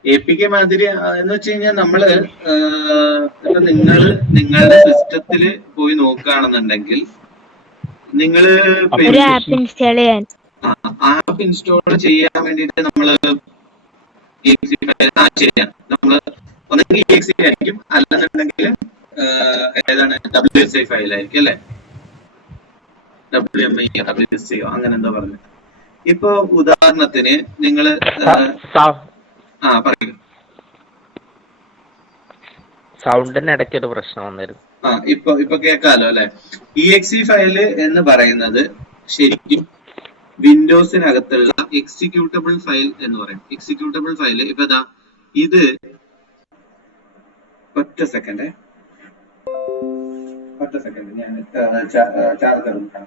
APK മാതിരി എന്ന് വെച്ച് കഴിഞ്ഞാൽ നമ്മള് ഇപ്പൊ നിങ്ങളുടെ സിസ്റ്റത്തിൽ പോയി നോക്കുകയാണെന്നുണ്ടെങ്കിൽ നിങ്ങള് ആപ്പ് ഇൻസ്റ്റാൾ ചെയ്യാൻ ആപ്പ് ഇൻസ്റ്റാൾ ചെയ്യാൻ വേണ്ടിയിട്ട് നമ്മള് exe ഫയൽ നമ്മള് ഒന്നെങ്കിൽ exe ആയിരിക്കും, അല്ലെന്നുണ്ടെങ്കിൽ ഏതാണ് WSI ഫയൽ ആയിരിക്കും അല്ലെ, WMI WSI അങ്ങനെ എന്താ പറഞ്ഞു. ഇപ്പൊ ഉദാഹരണത്തിന് നിങ്ങള് പറയൂ. സൗണ്ടിന് ഇടയ്ക്ക് ഒരു പ്രശ്നം വന്നിരുന്നു. ഇപ്പൊ കേൾക്കാലോ അല്ലെ. exe ഫയല് എന്ന് പറയുന്നത് ശരിക്കും വിൻഡോസിനകത്തുള്ള എക്സിക്യൂട്ടബിൾ ഫയൽ എന്ന് പറയും. എക്സിക്യൂട്ടബിൾ ഫയൽ ഇപ്പൊ ഇത് ഒറ്റ സെക്കൻഡ് ഞാൻ ചാർജർ എടുക്കാം.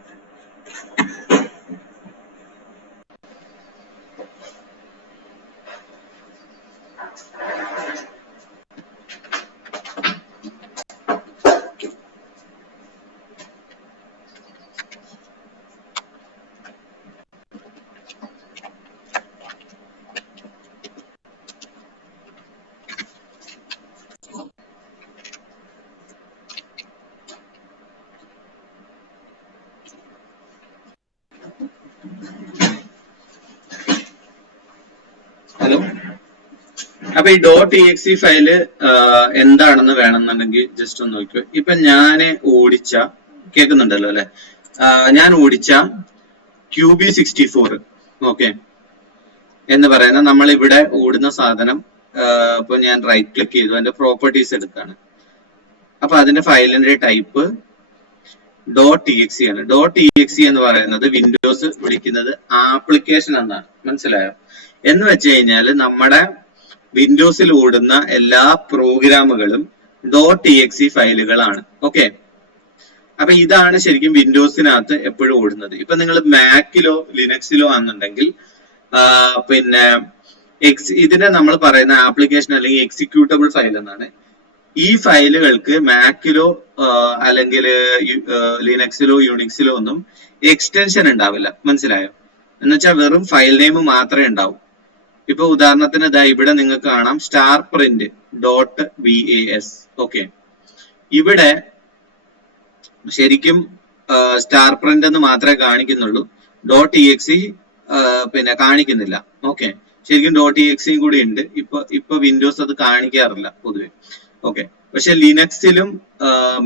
ഹലോ, അപ്പൊ ഈ .exe ഫയല് എന്താണെന്ന് വേണമെന്നുണ്ടെങ്കിൽ ജസ്റ്റ് ഒന്ന് നോക്കിയോ. ഇപ്പൊ ഞാന് ഓടിച്ച, കേൾക്കുന്നുണ്ടല്ലോ അല്ലെ, ഞാൻ ഓടിച്ച QB64 ഓക്കെ എന്ന് പറയുന്ന നമ്മൾ ഇവിടെ ഓടുന്ന സാധനം, ഇപ്പൊ ഞാൻ റൈറ്റ് ക്ലിക്ക് ചെയ്തു, അതിന്റെ പ്രോപ്പർട്ടീസ് എടുത്താണ്. അപ്പൊ അതിന്റെ ഫയലിന്റെ ടൈപ്പ് .exe ആണ്. .exe എന്ന് പറയുന്നത് വിൻഡോസ് വിളിക്കുന്നത് ആപ്ലിക്കേഷൻ എന്നാണ്, മനസ്സിലായോ? എന്ന് വെച്ച് കഴിഞ്ഞാൽ നമ്മുടെ വിൻഡോസിൽ ഓടുന്ന എല്ലാ പ്രോഗ്രാമുകളും .exe ഫയലുകളാണ്. ഓക്കെ, അപ്പൊ ഇതാണ് ശരിക്കും വിൻഡോസിനകത്ത് എപ്പോഴും ഓടുന്നത്. ഇപ്പൊ നിങ്ങൾ മാക്കിലോ ലിനക്സിലോ ആണെന്നുണ്ടെങ്കിൽ പിന്നെ ഇതിനെ നമ്മൾ പറയുന്ന ആപ്ലിക്കേഷൻ അല്ലെങ്കിൽ എക്സിക്യൂട്ടബിൾ ഫയൽ എന്നാണ്. ഈ ഫയലുകൾക്ക് മാക്കിലോ അല്ലെങ്കിൽ ലിനക്സിലോ യൂണിക്സിലോ ഒന്നും എക്സ്റ്റൻഷൻ ഉണ്ടാവില്ല, മനസ്സിലായോ? എന്നുവെച്ചാൽ വെറും ഫയൽ നെയിം മാത്രമേ ഉണ്ടാവൂ. ഇപ്പൊ ഉദാഹരണത്തിന് ഇവിടെ നിങ്ങൾക്ക് കാണാം .print.vas. ഓക്കെ, ഇവിടെ ശരിക്കും സ്റ്റാർ പ്രിന്റ് എന്ന് മാത്രമേ കാണിക്കുന്നുള്ളൂ, .exe പിന്നെ കാണിക്കുന്നില്ല. ഓക്കെ, ശരിക്കും .exe കൂടി ഉണ്ട്. ഇപ്പൊ വിൻഡോസ് അത് കാണിക്കാറില്ല പൊതുവെ. ഓക്കെ, പക്ഷെ ലിനക്സിലും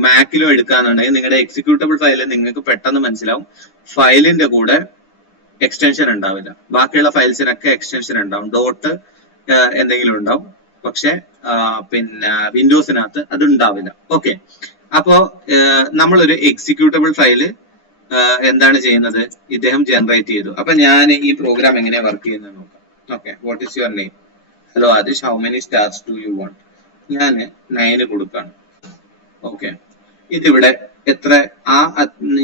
മാക്കിലും എടുക്കാന്നുണ്ടെങ്കിൽ നിങ്ങളുടെ എക്സിക്യൂട്ടബിൾ ഫയൽ നിങ്ങൾക്ക് പെട്ടെന്ന് മനസ്സിലാവും. ഫയലിന്റെ കൂടെ എക്സ്റ്റൻഷൻ ഉണ്ടാവില്ല, ബാക്കിയുള്ള ഫയൽസിനൊക്കെ എക്സ്റ്റൻഷൻ ഉണ്ടാവും, എന്തെങ്കിലും ഉണ്ടാവും, പക്ഷെ പിന്നെ വിൻഡോസിനകത്ത് അത് ഉണ്ടാവില്ല. ഓക്കെ, അപ്പോ നമ്മളൊരു എക്സിക്യൂട്ടബിൾ ഫയല് എന്താണ് ചെയ്യുന്നത്, ഇദ്ദേഹം ജനറേറ്റ് ചെയ്തു. അപ്പൊ ഞാൻ ഈ പ്രോഗ്രാം എങ്ങനെയാ വർക്ക് ചെയ്യുന്നത് നോക്കാം. Okay, what is your name? Hello Adish, how many stars do you want? ഞാൻ 9 കൊടുക്കാണ്. ഓക്കെ, ഇതിവിടെ എത്ര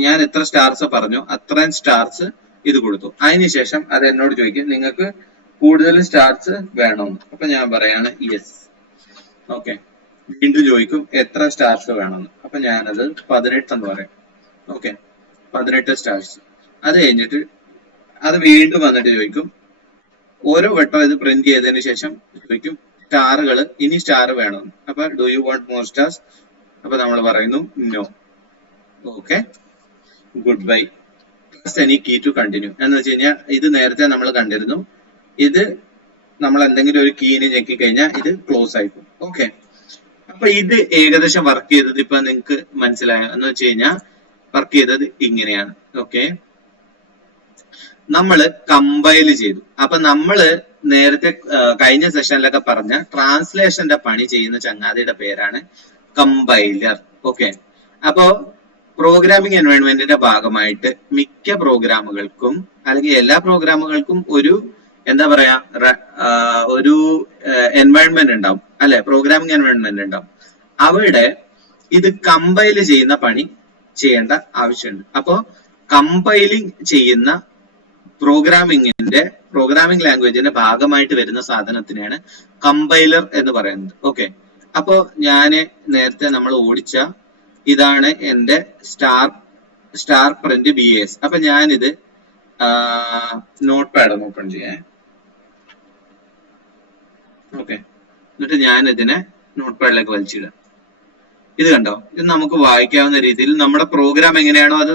ഞാൻ എത്ര സ്റ്റാർസ് പറഞ്ഞു അത്രയും സ്റ്റാർസ് ഇത് കൊടുത്തു. അതിനുശേഷം അത് എന്നോട് ചോദിക്കും നിങ്ങൾക്ക് കൂടുതൽ സ്റ്റാർസ് വേണമെന്ന്. അപ്പൊ ഞാൻ പറയാണ് യെസ്. ഓക്കെ, വീണ്ടും ചോദിക്കും എത്ര സ്റ്റാർസ് വേണമെന്ന്. അപ്പൊ ഞാനത് 18 എന്ന് പറയും. Okay, 18 stars. അത് കഴിഞ്ഞിട്ട് അത് വീണ്ടും വന്നിട്ട് ചോദിക്കും, ഓരോ വട്ടം ഇത് പ്രിന്റ് ചെയ്തതിന് ശേഷം ചോദിക്കും സ്റ്റാറുകൾ, ഇനി സ്റ്റാർ വേണമെന്ന്. അപ്പൊ do you want more stars? അപ്പൊ നമ്മൾ പറയുന്നു no. Okay, good bye. Press any key to continue എന്ന് വെച്ച് കഴിഞ്ഞാൽ ഇത് നേരത്തെ നമ്മൾ കണ്ടിരുന്നു. ഇത് നമ്മൾ എന്തെങ്കിലും ഒരു കീന് ഞെക്കി കഴിഞ്ഞാൽ ഇത് ക്ലോസ് ആയിക്കും. ഓക്കെ, അപ്പൊ ഇത് ഏകദേശം വർക്ക് ചെയ്തത് ഇപ്പൊ നിങ്ങൾക്ക് മനസ്സിലായോ എന്ന് വെച്ച് കഴിഞ്ഞാൽ വർക്ക് ചെയ്തത് ഇങ്ങനെയാണ്. ഓക്കെ, നമ്മള് കമ്പൈൽ ചെയ്തു. അപ്പൊ നമ്മള് നേരത്തെ കഴിഞ്ഞ സെഷനിലൊക്കെ പറഞ്ഞ ട്രാൻസ്ലേഷന്റെ പണി ചെയ്യുന്ന ചങ്ങാതിയുടെ പേരാണ് കമ്പൈലർ. ഓക്കെ, അപ്പോ പ്രോഗ്രാമിംഗ് എൻവയോൺമെന്റിന്റെ ഭാഗമായിട്ട് മിക്ക പ്രോഗ്രാമുകൾക്കും അല്ലെങ്കിൽ എല്ലാ പ്രോഗ്രാമുകൾക്കും ഒരു എന്താ പറയാ ഒരു എൻവയോൺമെന്റ് ഉണ്ടാവും അല്ലെ, പ്രോഗ്രാമിംഗ് എൻവയോൺമെന്റ് ഉണ്ടാവും. അവിടെ ഇത് കമ്പൈൽ ചെയ്യുന്ന പണി ചെയ്യേണ്ട ആവശ്യമുണ്ട്. അപ്പോ കമ്പൈലിംഗ് ചെയ്യുന്ന പ്രോഗ്രാമിംഗ് ലാംഗ്വേജിന്റെ ഭാഗമായിട്ട് വരുന്ന സാധനത്തിനെയാണ് കമ്പൈലർ എന്ന് പറയുന്നത്. ഓക്കെ, അപ്പോ ഞാന് നേരത്തെ നമ്മൾ ഓടിച്ച ഇതാണ് എന്റെ സ്റ്റാർ പ്രിന്റ് BAS. അപ്പൊ ഞാനിത് നോട്ട് പാഡ് ഒന്ന് ഓപ്പൺ ചെയ്യാം. ഓക്കെ, എന്നിട്ട് ഞാൻ ഇതിനെ നോട്ട് പാഡിലേക്ക് വലിച്ചിടാം. ഇത് കണ്ടോ, ഇത് നമുക്ക് വായിക്കാവുന്ന രീതിയിൽ നമ്മുടെ പ്രോഗ്രാം എങ്ങനെയാണോ അത്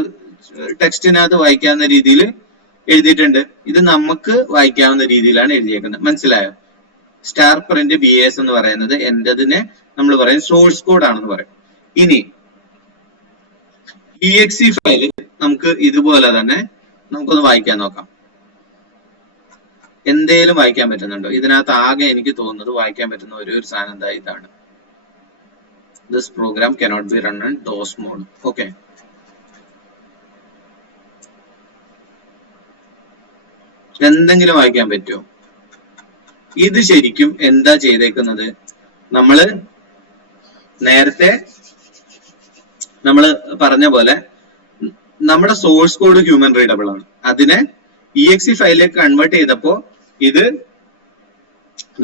ടെക്സ്റ്റിനകത്ത് വായിക്കാവുന്ന രീതിയിൽ എഴുതിയിട്ടുണ്ട്. ഇത് നമുക്ക് വായിക്കാവുന്ന രീതിയിലാണ് എഴുതിയേക്കുന്നത്. മനസ്സിലായോ? സ്റ്റാർ പ്രിന്റ് BAS എന്ന് പറയുന്നത് എന്റേതിനെ നമ്മൾ പറയും സോഴ്സ് കോഡ് ആണെന്ന് പറയും. ഇനി exe ഫയൽ നമുക്ക് ഇതുപോലെ തന്നെ നമുക്കൊന്ന് വായിക്കാൻ നോക്കാം. എന്തേലും വായിക്കാൻ പറ്റുന്നുണ്ടോ? ഇതിനകത്ത് ആകെ എനിക്ക് തോന്നുന്നത് വായിക്കാൻ പറ്റുന്ന ഒരു സാധനം എന്താ, ഇതാണ് this program cannot be run on DOS mode. Okay, എന്തെങ്കിലും വായിക്കാൻ പറ്റുമോ? ഇത് ശരിക്കും എന്താ ചെയ്തേക്കുന്നത്, നമ്മള് നേരത്തെ നമ്മൾ പറഞ്ഞ പോലെ നമ്മുടെ സോഴ്സ് കോഡ് ഹ്യൂമൻ റീഡബിൾ ആണ്. അതിനെ exe ഫയലിലേക്ക് കൺവേർട്ട് ചെയ്തപ്പോ ഇത്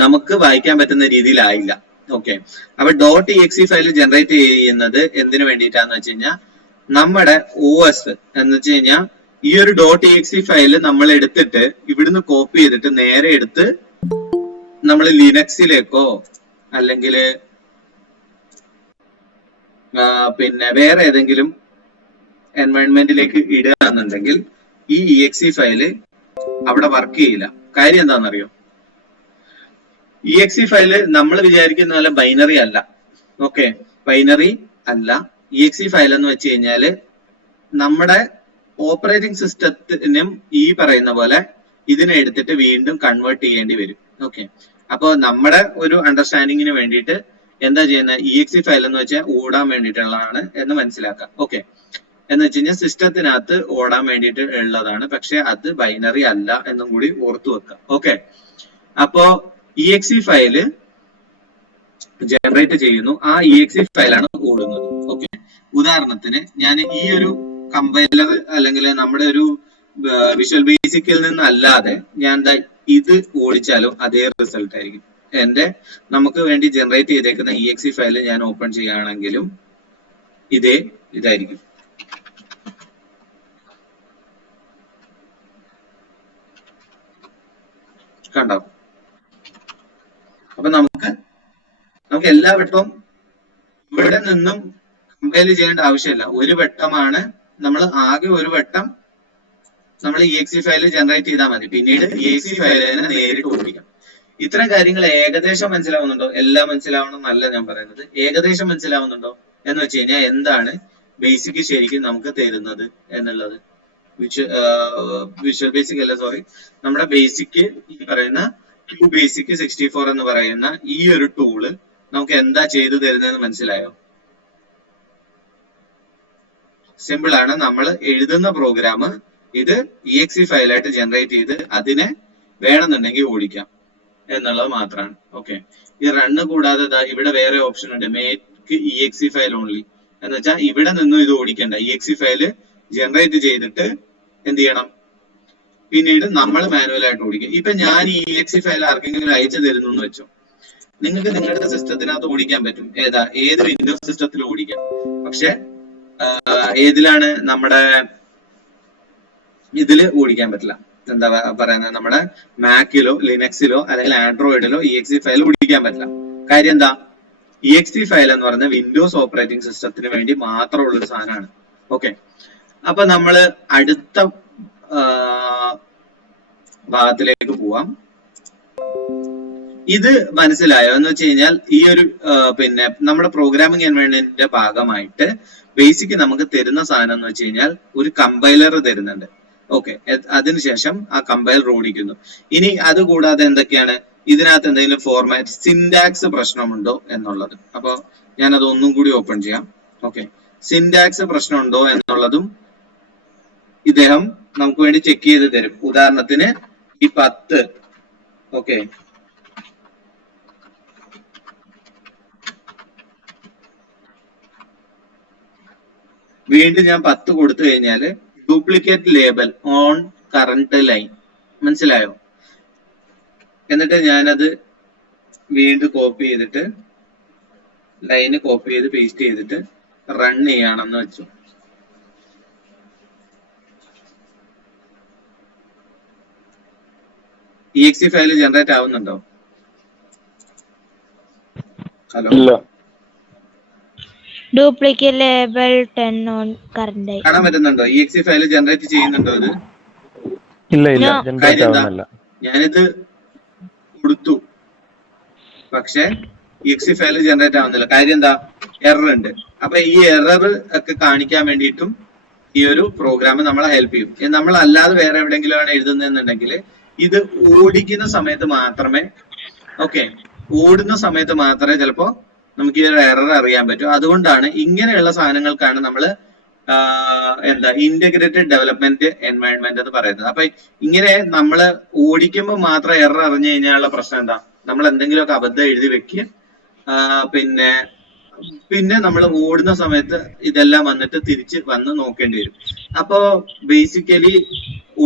നമുക്ക് വായിക്കാൻ പറ്റുന്ന രീതിയിലായില്ല. ഓക്കെ, അപ്പൊ .exe ഫയൽ ജനറേറ്റ് ചെയ്യുന്നത് എന്തിനു വേണ്ടിയിട്ടാന്ന് വെച്ച് കഴിഞ്ഞാൽ നമ്മുടെ OS എന്ന് വെച്ച് കഴിഞ്ഞാൽ ഈ ഒരു .exe ഫയല് നമ്മൾ എടുത്തിട്ട് ഇവിടുന്ന് കോപ്പി ചെയ്തിട്ട് നേരെ എടുത്ത് നമ്മൾ ലിനക്സിലേക്കോ അല്ലെങ്കിൽ പിന്നെ വേറെ ഏതെങ്കിലും എൻവയോൺമെന്റിലേക്ക് ഇടുകയാണെന്നുണ്ടെങ്കിൽ ഈ exe ഫയല് അവിടെ വർക്ക് ചെയ്യില്ല. കാര്യം എന്താണെന്നറിയോ? exe ഫയല് നമ്മൾ വിചാരിക്കുന്ന പോലെ ബൈനറി അല്ല. ഓക്കെ, ബൈനറി അല്ല. exe ഫയൽ എന്ന് വെച്ച് കഴിഞ്ഞാല് നമ്മുടെ ഓപ്പറേറ്റിംഗ് സിസ്റ്റത്തിനും ഈ പറയുന്ന പോലെ ഇതിനെ എടുത്തിട്ട് വീണ്ടും കൺവേർട്ട് ചെയ്യേണ്ടി വരും. ഓക്കെ, അപ്പൊ നമ്മുടെ ഒരു അണ്ടർസ്റ്റാൻഡിങ്ങിന് വേണ്ടിയിട്ട് എന്താ ചെയ്യുന്നത്, exe ഫയൽ എന്ന് വെച്ചാൽ ഓടാൻ വേണ്ടിയിട്ടുള്ളതാണ് എന്ന് മനസ്സിലാക്കാം. ഓക്കെ, എന്ന് വെച്ച് കഴിഞ്ഞാൽ സിസ്റ്റത്തിനകത്ത് ഓടാൻ വേണ്ടിയിട്ട് ഉള്ളതാണ്, പക്ഷെ അത് ബൈനറി അല്ല എന്നും കൂടി ഓർത്തു വെക്കാം. ഓക്കെ, അപ്പോ exe ഫയല് ജനറേറ്റ് ചെയ്യുന്നു, ആ exe ഫയലാണ് ഓടുന്നത്. ഓക്കെ, ഉദാഹരണത്തിന് ഞാൻ ഈ ഒരു കമ്പൈലർ അല്ലെങ്കിൽ നമ്മുടെ ഒരു വിഷ്വൽ ബേസിക്കിൽ നിന്നല്ലാതെ ഞാൻ ഇത് ഓടിച്ചാലും അതേ റിസൾട്ട് ആയിരിക്കും. നമുക്ക് വേണ്ടി ജനറേറ്റ് ചെയ്തേക്കുന്ന exe ഫയൽ ഞാൻ ഓപ്പൺ ചെയ്യുകയാണെങ്കിലും ഇതായിരിക്കും. കണ്ടോ? അപ്പൊ നമുക്ക് എല്ലാ വട്ടവും ഇവിടെ നിന്നും കമ്പൈൽ ചെയ്യേണ്ട ആവശ്യമില്ല. ഒരു വട്ടമാണ് നമ്മൾ ആകെ ഒരു വട്ടം നമ്മൾ exe ഫയൽ ജനറേറ്റ് ചെയ്താൽ മതി. പിന്നീട് exe ഫയലിനെ നേരിട്ട് ഓടിക്കാം. ഇത്തരം കാര്യങ്ങൾ ഏകദേശം മനസ്സിലാവുന്നുണ്ടോ? എല്ലാം മനസ്സിലാവണം എന്നല്ല ഞാൻ പറയുന്നത്, ഏകദേശം മനസ്സിലാവുന്നുണ്ടോ എന്ന് വെച്ച് കഴിഞ്ഞാൽ എന്താണ് ബേസിക് ശരിക്കും നമുക്ക് തരുന്നത് എന്നുള്ളത്. വിഷ്വൽ ബേസിക് അല്ല, സോറി, നമ്മുടെ ബേസിക് ഈ പറയുന്ന QBasic 64 എന്ന് പറയുന്ന ഈ ഒരു ടൂള് നമുക്ക് എന്താ ചെയ്തു തരുന്നതെന്ന് മനസ്സിലായോ? സിമ്പിൾ ആണ്. നമ്മൾ എഴുതുന്ന പ്രോഗ്രാം ഇത് exe ഫയലായിട്ട് ജനറേറ്റ് ചെയ്ത് അതിനെ വേണമെന്നുണ്ടെങ്കിൽ ഓടിക്കാം എന്നുള്ളത് മാത്രമാണ്. ഓക്കെ, ഈ റണ്ണ് കൂടാതെ ഇവിടെ വേറെ ഓപ്ഷൻ ഉണ്ട്, മേക്ക് exe ഫയൽ ഓൺലി എന്ന് വെച്ചാൽ ഇവിടെ നിന്നും ഇത് ഓടിക്കണ്ട. exe ഫയല് ജനറേറ്റ് ചെയ്തിട്ട് എന്ത് ചെയ്യണം, പിന്നീട് നമ്മൾ മാനുവലായിട്ട് ഓടിക്കുക. ഇപ്പൊ ഞാൻ ഈ exe ഫയൽ ആർക്കെങ്കിലും അയച്ചു തരുന്നു എന്ന് വെച്ചോ, നിങ്ങൾക്ക് നിങ്ങളുടെ സിസ്റ്റത്തിനകത്ത് ഓടിക്കാൻ പറ്റും. ഏത് വിൻഡോസ് സിസ്റ്റത്തിലും ഓടിക്കാം. പക്ഷെ ഏതിലാണ്, നമ്മുടെ ഇതില് ഓടിക്കാൻ പറ്റില്ല. എന്താ പറയുന്നത്, നമ്മുടെ മാക്കിലോ ലിനക്സിലോ അല്ലെങ്കിൽ ആൻഡ്രോയിഡിലോ exe ഫയൽ ഓടിക്കാൻ പറ്റില്ല. കാര്യം എന്താ, exe ഫയൽ എന്ന് പറയുന്നത് വിൻഡോസ് ഓപ്പറേറ്റിംഗ് സിസ്റ്റത്തിന് വേണ്ടി മാത്രമുള്ള ഒരു സാധനമാണ്. ഓക്കെ, അപ്പൊ നമ്മള് അടുത്ത ഭാഗത്തിലേക്ക് പോവാം. ഇത് മനസ്സിലായോ എന്ന് വെച്ച് കഴിഞ്ഞാൽ ഈ ഒരു പിന്നെ നമ്മുടെ പ്രോഗ്രാമിംഗ് എൻവയോൺമെന്റിന്റെ ഭാഗമായിട്ട് ബേസിക് നമുക്ക് തരുന്ന സാധനം എന്ന് വെച്ച് കഴിഞ്ഞാൽ ഒരു കമ്പൈലർ തരുന്നുണ്ട്. ഓക്കെ, അതിനുശേഷം ആ കമ്പൈലർ ഓടിക്കുന്നു. ഇനി അത് കൂടാതെ എന്തൊക്കെയാണ് ഇതിനകത്ത്, എന്തെങ്കിലും ഫോർമാറ്റ് സിൻടാക്സ് പ്രശ്നമുണ്ടോ എന്നുള്ളത്. അപ്പൊ ഞാൻ അത് ഒന്നും കൂടി ഓപ്പൺ ചെയ്യാം. ഓക്കെ, സിൻടാക്സ് പ്രശ്നമുണ്ടോ എന്നുള്ളതും ഇദ്ദേഹം നമുക്ക് വേണ്ടി ചെക്ക് ചെയ്ത് തരും. ഉദാഹരണത്തിന് ഈ 10, ഓക്കെ, വീണ്ടും ഞാൻ 10 കൊടുത്തു കഴിഞ്ഞാല് duplicate label on current line, മനസ്സിലായോ? എന്നിട്ട് ഞാനത് വീണ്ടും കോപ്പി ചെയ്തിട്ട് ലൈന് കോപ്പി ചെയ്ത് പേസ്റ്റ് ചെയ്തിട്ട് റൺ ചെയ്യാണെന്ന് വെച്ചു. exe ഫയൽ ജനറേറ്റ് ആവുന്നുണ്ടോ? Hello, duplicate label 10 on current. കാണാൻ പറ്റുന്നുണ്ടോ? exe ഫയൽ ജനറേറ്റ് ചെയ്യുന്നുണ്ടോ ഇത്? ജനറേറ്റ് ആവുന്നില്ല. ഞാനിത് കൊടുത്തു, പക്ഷെ exe ഫയൽ ജനറേറ്റ് ആവുന്നില്ല. കാര്യം എന്താ, എറർ ഉണ്ട്. അപ്പൊ ഈ എറർ ഒക്കെ കാണിക്കാൻ വേണ്ടിയിട്ടും ഈ ഒരു പ്രോഗ്രാം നമ്മളെ ഹെൽപ്പ് ചെയ്യും. നമ്മൾ അല്ലാതെ വേറെ എവിടെയെങ്കിലും ആണ് എഴുതുന്നതെന്നുണ്ടെങ്കിൽ ഇത് ഓടിക്കുന്ന സമയത്ത് മാത്രമേ, ഓക്കെ, ഓടുന്ന സമയത്ത് മാത്രമേ ചിലപ്പോ നമുക്ക് ഈ ഒരു എറർ അറിയാൻ പറ്റും. അതുകൊണ്ടാണ് ഇങ്ങനെയുള്ള സാധനങ്ങൾക്കാണ് നമ്മൾ ഇന്റഗ്രേറ്റഡ് ഡെവലപ്മെന്റ് എൻവയോൺമെന്റ് എന്ന് പറയുന്നത്. അപ്പൊ ഇങ്ങനെ നമ്മൾ ഓടിക്കുമ്പോൾ മാത്രം എറർ അറിഞ്ഞു കഴിഞ്ഞാലുള്ള പ്രശ്നം എന്താ, നമ്മൾ എന്തെങ്കിലുമൊക്കെ അബദ്ധം എഴുതി വെക്കുക, പിന്നെ നമ്മൾ ഓടുന്ന സമയത്ത് ഇതെല്ലാം വന്നിട്ട് തിരിച്ച് വന്ന് നോക്കേണ്ടി വരും. അപ്പോ ബേസിക്കലി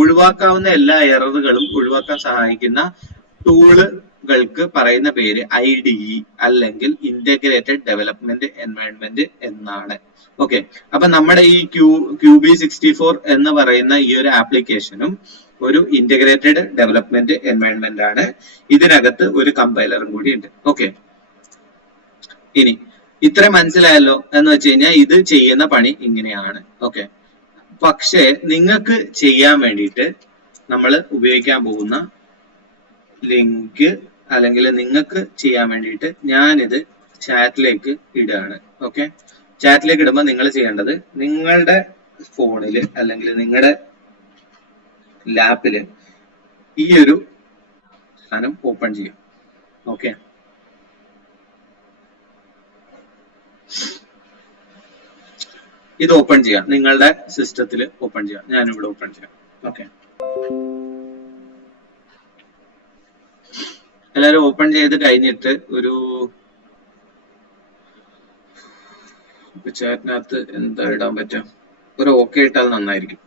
ഒഴിവാക്കാവുന്ന എല്ലാ എററുകളും ഒഴിവാക്കാൻ സഹായിക്കുന്ന ടൂളുകൾക്ക് പറയുന്ന പേര് IDE അല്ലെങ്കിൽ ഇന്റഗ്രേറ്റഡ് ഡെവലപ്മെന്റ് എൻവയോൺമെന്റ് എന്നാണ്. ഓക്കെ, അപ്പൊ നമ്മുടെ ഈ QB64 എന്ന് പറയുന്ന ഈ ഒരു ആപ്ലിക്കേഷനും ഒരു ഇന്റഗ്രേറ്റഡ് ഡെവലപ്മെന്റ് എൻവയോൺമെന്റ് ആണ്. ഇതിനകത്ത് ഒരു കമ്പൈലറും കൂടി ഉണ്ട്. ഓക്കെ, ഇനി ഇത്ര മനസ്സിലായല്ലോ എന്ന് വെച്ച് കഴിഞ്ഞാൽ ഇത് ചെയ്യുന്ന പണി ഇങ്ങനെയാണ്. ഓക്കെ, പക്ഷെ നിങ്ങൾക്ക് ചെയ്യാൻ വേണ്ടിയിട്ട് നമ്മൾ ഉപയോഗിക്കാൻ പോകുന്ന ലിങ്ക് അല്ലെങ്കിൽ നിങ്ങൾക്ക് ചെയ്യാൻ വേണ്ടിയിട്ട് ഞാനിത് ചാറ്റിലേക്ക് ഇടുകയാണ്. ഓക്കെ, ചാറ്റിലേക്ക് ഇടുമ്പോൾ നിങ്ങൾ ചെയ്യേണ്ടത് നിങ്ങളുടെ ഫോണില് അല്ലെങ്കിൽ നിങ്ങളുടെ ലാപ്പില് ഈ ഒരു സാധനം ഓപ്പൺ ചെയ്യും. ഓക്കെ, ഇത് ഓപ്പൺ ചെയ്യാം, നിങ്ങളുടെ സിസ്റ്റത്തിൽ ഓപ്പൺ ചെയ്യാം. ഞാനിവിടെ ഓപ്പൺ ചെയ്യാം. ഓക്കെ, എല്ലാവരും ഓപ്പൺ ചെയ്ത് കഴിഞ്ഞിട്ട് ഒരു ചാറ്റിനകത്ത് എന്താ ഇടാൻ പറ്റും, ഒരു ഓക്കെ ഇട്ടാൽ നന്നായിരിക്കും.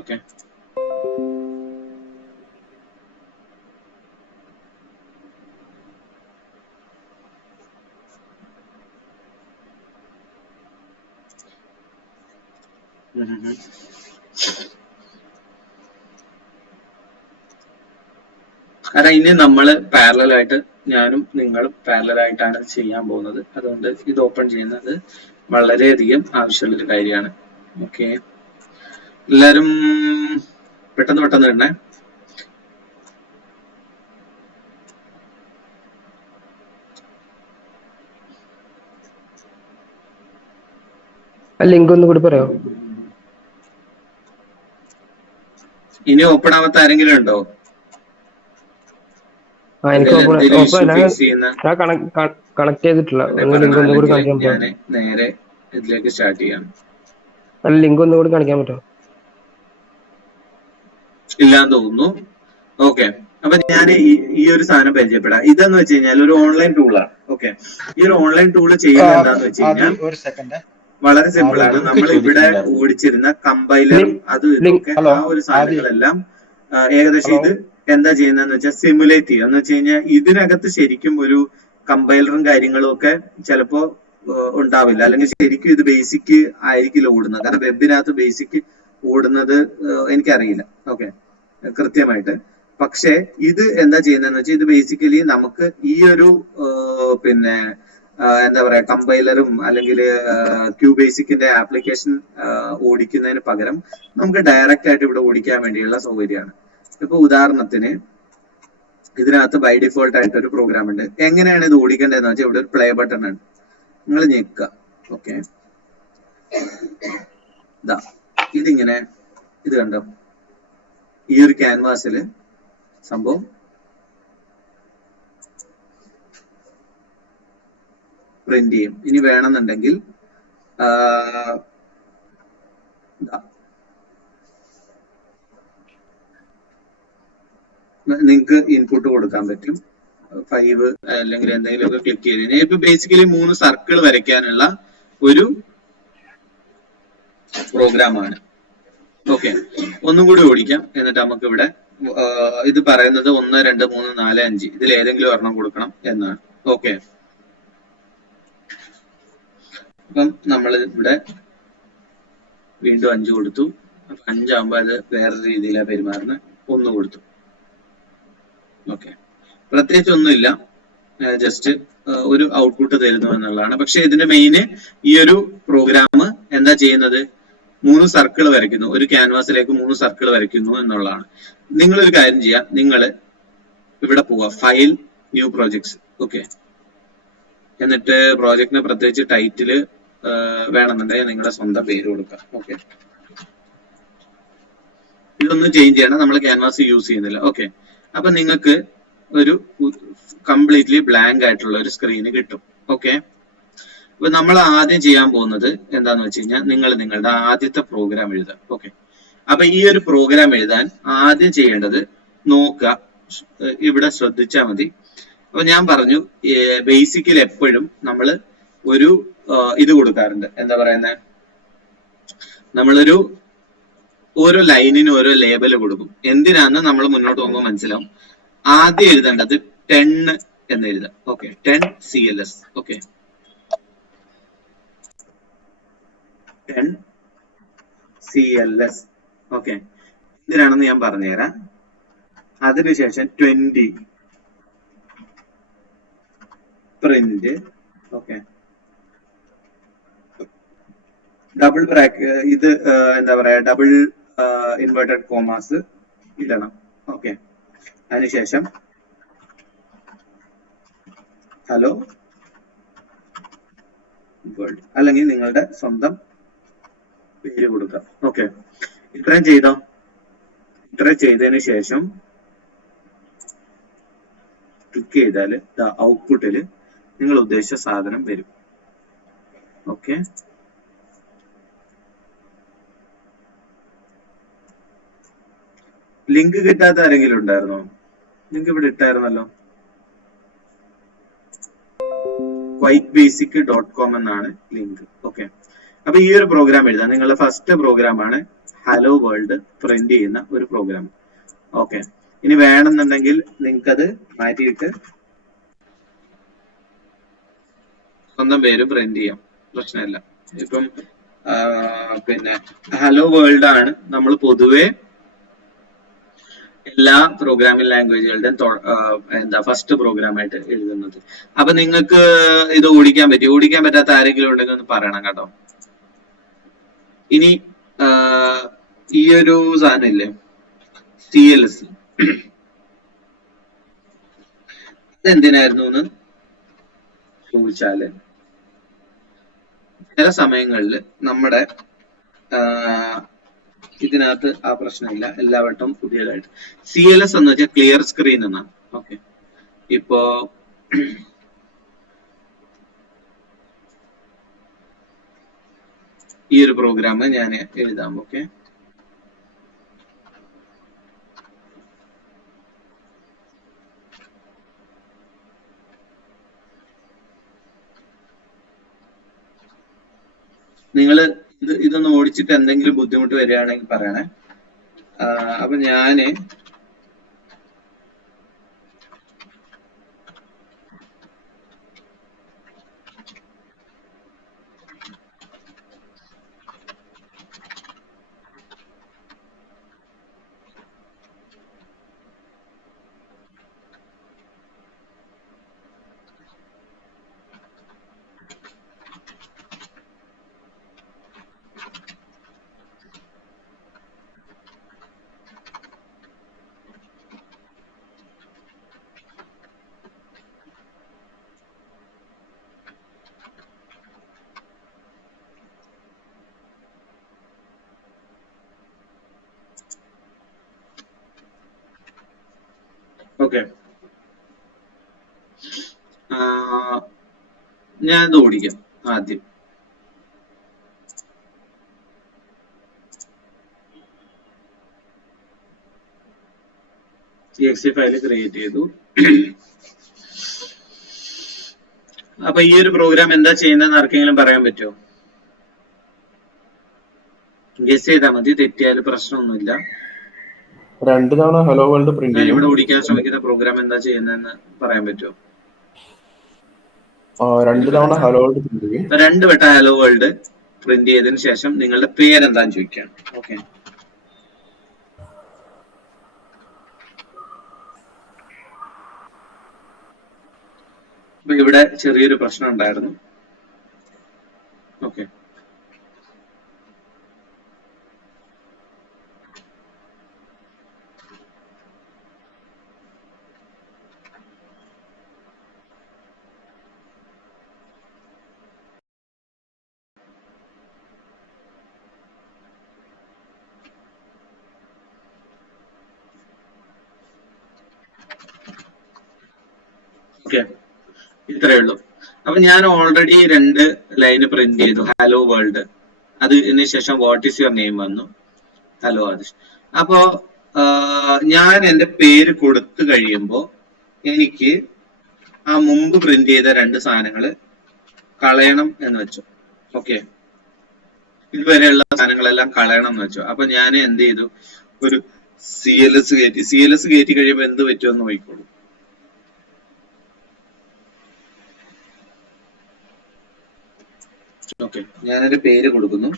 ഓക്കെ, കാരണം ഇനി നമ്മള് പാരലലായിട്ട്, ഞാനും നിങ്ങളും പാരലലായിട്ടാണ് ചെയ്യാൻ പോകുന്നത്. അതുകൊണ്ട് ഇത് ഓപ്പൺ ചെയ്യുന്നത് വളരെയധികം ആവശ്യമുള്ളൊരു കാര്യമാണ്. ഓക്കെ, എല്ലാരും പെട്ടെന്ന് ഇടണേ. ലിങ്ക് ഒന്ന് കൂടി പറയാമോ? ഇനി ഓപ്പൺ ആവാത്ത ആരെങ്കിലും ഉണ്ടോ? കണക്ട് ചെയ്തിട്ടില്ല. ഞാൻ നേരെ ഇതിലേക്ക് സ്റ്റാർട്ട് ചെയ്യാം. ലിങ്ക് ഒന്നുകൂടി കാണിക്കാൻ പറ്റുമോ? ഇല്ലാന്ന് തോന്നുന്നു. ഓക്കെ, അപ്പൊ ഞാൻ ഈ ഒരു സാധനം പരിചയപ്പെടാം. ഇതെന്ന് വെച്ച് കഴിഞ്ഞാൽ ഒരു ഓൺലൈൻ ടൂളാണ്. ഓക്കെ, ഈ ഒരു ഓൺലൈൻ ടൂള് ചെയ്യുന്നത് എന്താന്ന് വെച്ച് കഴിഞ്ഞാൽ ഒരു സെക്കൻഡ്, വളരെ സിമ്പിൾ ആണ്. നമ്മൾ ഇവിടെ ഓടിച്ചിരുന്ന കമ്പൈലറും അതും ഇതൊക്കെ ആ ഒരു സാധനങ്ങളെല്ലാം ഏകദേശം ഇത് എന്താ ചെയ്യുന്നതെന്ന് വെച്ചാൽ സിമുലേറ്റ് ചെയ്യുക. എന്ന് വെച്ച് കഴിഞ്ഞാൽ ഇതിനകത്ത് ശരിക്കും ഒരു കമ്പൈലറും കാര്യങ്ങളും ഒക്കെ ചിലപ്പോ ഉണ്ടാവില്ല, അല്ലെങ്കിൽ ശരിക്കും ഇത് ബേസിക് ആയിരിക്കില്ല ഓടുന്നത്. കാരണം വെബിനകത്ത് ബേസിക് ഓടുന്നത് എനിക്കറിയില്ല, ഓക്കെ, കൃത്യമായിട്ട്. പക്ഷെ ഇത് എന്താ ചെയ്യുന്നതെന്ന് വെച്ചാൽ ഇത് ബേസിക്കലി നമുക്ക് ഈ ഒരു പിന്നെ എന്താ പറയാ കമ്പൈലറും അല്ലെങ്കിൽ ക്യൂ ബേസിക്കിന്റെ ആപ്ലിക്കേഷൻ ഓടിക്കുന്നതിന് പകരം നമുക്ക് ഡയറക്റ്റ് ആയിട്ട് ഇവിടെ ഓടിക്കാൻ വേണ്ടിയുള്ള സൗകര്യമാണ്. ഇപ്പൊ ഉദാഹരണത്തിന് ഇതിനകത്ത് ബൈ ഡിഫോൾട്ട് ആയിട്ട് ഒരു പ്രോഗ്രാം ഉണ്ട്. എങ്ങനെയാണ് ഇത് ഓടിക്കേണ്ടതെന്ന് വെച്ചാൽ ഇവിടെ ഒരു പ്ലേ ബട്ടൺ ഉണ്ട്, നിങ്ങൾ ഞെക്കുക. ഓക്കെ, ഇതാ ഇതിങ്ങനെ, ഇത് കണ്ടോ, ഈ ഒരു ക്യാൻവാസില് സംഭവം പ്രിന്റ് ചെയ്യും. ഇനി വേണമെന്നുണ്ടെങ്കിൽ നിങ്ങൾക്ക് ഇൻപുട്ട് കൊടുക്കാൻ പറ്റും. 5 അല്ലെങ്കിൽ എന്തെങ്കിലുമൊക്കെ ക്ലിക്ക് ചെയ്ത് ഇപ്പൊ ബേസിക്കലി 3 സർക്കിൾ വരയ്ക്കാനുള്ള ഒരു പ്രോഗ്രാമാണ്. ഓക്കെ, ഒന്നും കൂടി ഓടിക്കാം. എന്നിട്ട് നമുക്ക് ഇവിടെ ഇത് പറയുന്നത് 1, 2, 3, 4, 5 ഇതിൽ ഏതെങ്കിലും ഒരെണ്ണം കൊടുക്കണം എന്നാണ്. ഓക്കെ, അപ്പം നമ്മൾ ഇവിടെ വീണ്ടും 5 കൊടുത്തു. 5 ആകുമ്പോൾ അത് വേറെ രീതിയിലാണ് പെരുമാറുന്നത്. 1 കൊടുത്തു. ഓക്കെ, പ്രത്യേകിച്ച് ഒന്നുമില്ല, ജസ്റ്റ് ഒരു ഔട്ട്പുട്ട് തരുന്നു എന്നുള്ളതാണ്. പക്ഷെ ഇതിന്റെ മെയിന് ഈ ഒരു പ്രോഗ്രാം എന്താ ചെയ്യുന്നത്, 3 സർക്കിൾ വരയ്ക്കുന്നു, ഒരു ക്യാൻവാസിലേക്ക് 3 സർക്കിൾ വരയ്ക്കുന്നു എന്നുള്ളതാണ്. നിങ്ങളൊരു കാര്യം ചെയ്യാം, നിങ്ങൾ ഇവിടെ പോവാ, ഫയൽ, ന്യൂ പ്രോജക്ട്സ്. ഓക്കെ, എന്നിട്ട് പ്രോജക്റ്റിന് പ്രത്യേകിച്ച് ടൈറ്റില് വേണമെന്നുണ്ടെങ്കിൽ നിങ്ങളുടെ സ്വന്തം പേര് കൊടുക്കാം. ഓക്കെ, ഇതൊന്നും ചേഞ്ച് ചെയ്യണം, നമ്മൾ ക്യാൻവാസ് യൂസ് ചെയ്യുന്നില്ല. ഓക്കെ, അപ്പൊ നിങ്ങൾക്ക് ഒരു കംപ്ലീറ്റ്ലി ബ്ലാങ്ക് ആയിട്ടുള്ള ഒരു സ്ക്രീന് കിട്ടും. ഓക്കെ, അപ്പൊ നമ്മൾ ആദ്യം ചെയ്യാൻ പോകുന്നത് എന്താന്ന് വെച്ച് കഴിഞ്ഞാൽ നിങ്ങൾ നിങ്ങളുടെ ആദ്യത്തെ പ്രോഗ്രാം എഴുതാം. ഓക്കെ, അപ്പൊ ഈ ഒരു പ്രോഗ്രാം എഴുതാൻ ആദ്യം ചെയ്യേണ്ടത് നോക്കുക, ഇവിടെ ശ്രദ്ധിച്ചാൽ മതി. അപ്പൊ ഞാൻ പറഞ്ഞു ബേസിക്കലി എപ്പോഴും നമ്മൾ ഒരു ഇത് കൊടുക്കാറുണ്ട്, എന്താ പറയുന്നത്, നമ്മളൊരു ഓരോ ലൈനിനും ഓരോ ലേബൽ കൊടുക്കും. എന്തിനാന്ന് നമ്മൾ മുന്നോട്ട് പോകുമ്പോൾ മനസ്സിലാവും. ആദ്യം എഴുതേണ്ടത് 10 എന്ന് എഴുതാം. Okay, 10 CLS. Okay, 10 CLS. Okay, എന്തിനാണെന്ന് ഞാൻ പറഞ്ഞുതരാം. അതിനുശേഷം 20 പ്രിന്റ്. ഓക്കെ, ഡബിൾ ബ്രാക്ക്, ഇത് എന്താ പറയാ, ഡബിൾ ഇൻവേർട്ടഡ് കോമാസ് ഇടണം. ഓക്കെ, അതിനുശേഷം ഹലോ വേൾഡ്, അല്ലെങ്കിൽ നിങ്ങളുടെ സ്വന്തം പേര് കൊടുക്കാം. ഓക്കെ, ഇത്രയും ചെയ്തോ. ഇത്രയും ചെയ്തതിന് ശേഷം ക്ലിക്ക് ചെയ്താൽ ഔട്ട്പുട്ടില് നിങ്ങൾ ഉദ്ദേശിച്ച സാധനം വരും. ഓക്കെ, ലിങ്ക് കിട്ടാത്ത ആരെങ്കിലും ഉണ്ടായിരുന്നോ? ലിങ്ക് ഇവിടെ ഇട്ടായിരുന്നല്ലോ, whitebasic.com എന്നാണ് ലിങ്ക്. ഓക്കെ, അപ്പൊ ഈ ഒരു പ്രോഗ്രാം എഴുതാം. നിങ്ങളുടെ ഫസ്റ്റ് പ്രോഗ്രാമാണ് ഹലോ വേൾഡ് പ്രിന്റ് ചെയ്യുന്ന ഒരു പ്രോഗ്രാം. ഓക്കെ, ഇനി വേണമെന്നുണ്ടെങ്കിൽ നിങ്ങൾക്കത് മാറ്റിയിട്ട് സ്വന്തം പേര് പ്രിന്റ് ചെയ്യാം, പ്രശ്നമില്ല. ഇപ്പം പിന്നെ ഹലോ വേൾഡ് ആണ് നമ്മൾ പൊതുവെ എല്ലാ പ്രോഗ്രാമിംഗ് ലാംഗ്വേജുകളുടെയും എന്താ ഫസ്റ്റ് പ്രോഗ്രാം ആയിട്ട് എഴുതുന്നത്. അപ്പൊ നിങ്ങൾക്ക് ഇത് ഓടിക്കാൻ പറ്റാത്ത ആരെങ്കിലും ഉണ്ടെങ്കിൽ ഒന്ന് പറയണം കേട്ടോ. ഇനി ഈ ഒരു സാധനം ഇല്ലേ, CLS, അതെന്തിനായിരുന്നു എന്ന് ചോദിച്ചാല് ചില സമയങ്ങളിൽ നമ്മുടെ ഇതിനകത്ത് ആ പ്രശ്നമില്ല, എല്ലാവട്ടും പുതിയതായിട്ട്. CLS എന്ന് വെച്ചാൽ ക്ലിയർ സ്ക്രീൻ എന്നാണ്. ഓക്കെ, ഇപ്പോ ഈ ഒരു പ്രോഗ്രാം ഞാൻ എഴുതാം. ഓക്കെ, നിങ്ങൾ ഇതൊന്ന് ഓടിച്ചിട്ട് എന്തെങ്കിലും ബുദ്ധിമുട്ട് വരികയാണെങ്കിൽ പറയണേ. അപ്പൊ ഞാന് ഓക്കെ, ഞാൻ ഇത് ഓടിക്കാം ആദ്യം. exe ഫയൽ ക്രിയേറ്റ് ചെയ്തു. അപ്പൊ ഈ ഒരു പ്രോഗ്രാം എന്താ ചെയ്യുന്നതെന്ന് ആർക്കെങ്കിലും പറയാൻ പറ്റുമോ? ഗസ് ചെയ്താൽ മതി, തെറ്റിയാൽ പ്രശ്നമൊന്നുമില്ല. 2 തവണ ഹലോ വേൾഡ് പ്രിന്റ് ഞാൻ ചെയ്യും. ഇവിടെ ഓടിക്കാൻ ശ്രമിക്കുന്ന പ്രോഗ്രാം എന്താ ചെയ്യുന്നതെന്ന് പറയാൻ പറ്റുമോ? 2 തവണ ഹലോ വേൾഡ് പ്രിന്റ് ചെയ്യും. 2 വട്ടം ഹലോ വേൾഡ് പ്രിന്റ് ചെയ്തതിനു ശേഷം നിങ്ങളുടെ പേരെന്താന്ന് ചോദിക്കുകയാണ്. ഓക്കെ, അപ്പൊ ഇവിടെ ചെറിയൊരു പ്രശ്നം ഉണ്ടായിരുന്നു. ഓക്കെ, ഓക്കെ, ഇത്രയേ ഉള്ളൂ. അപ്പൊ ഞാൻ ഓൾറെഡി 2 ലൈന് പ്രിന്റ് ചെയ്തു, ഹലോ വേൾഡ്. അതിന് ശേഷം വാട്ട് ഈസ് യുവർ നെയിം വന്നു, ഹലോ ആദിഷ്. അപ്പോ ഞാൻ എന്റെ പേര് കൊടുത്തു കഴിയുമ്പോ എനിക്ക് ആ മുമ്പ് പ്രിന്റ് ചെയ്ത 2 സാധനങ്ങൾ കളയണം എന്ന് വെച്ചു. ഓക്കെ, ഇതുവരെയുള്ള സാധനങ്ങളെല്ലാം കളയണം എന്ന് വെച്ചു. അപ്പൊ ഞാൻ എന്ത് ചെയ്തു, ഒരു CLS കയറ്റി കഴിയുമ്പോൾ എന്ത് പറ്റുമെന്ന് നോക്കിക്കോളൂ. ഓക്കെ, ഞാനൊരു പേര് കൊടുക്കുന്നു.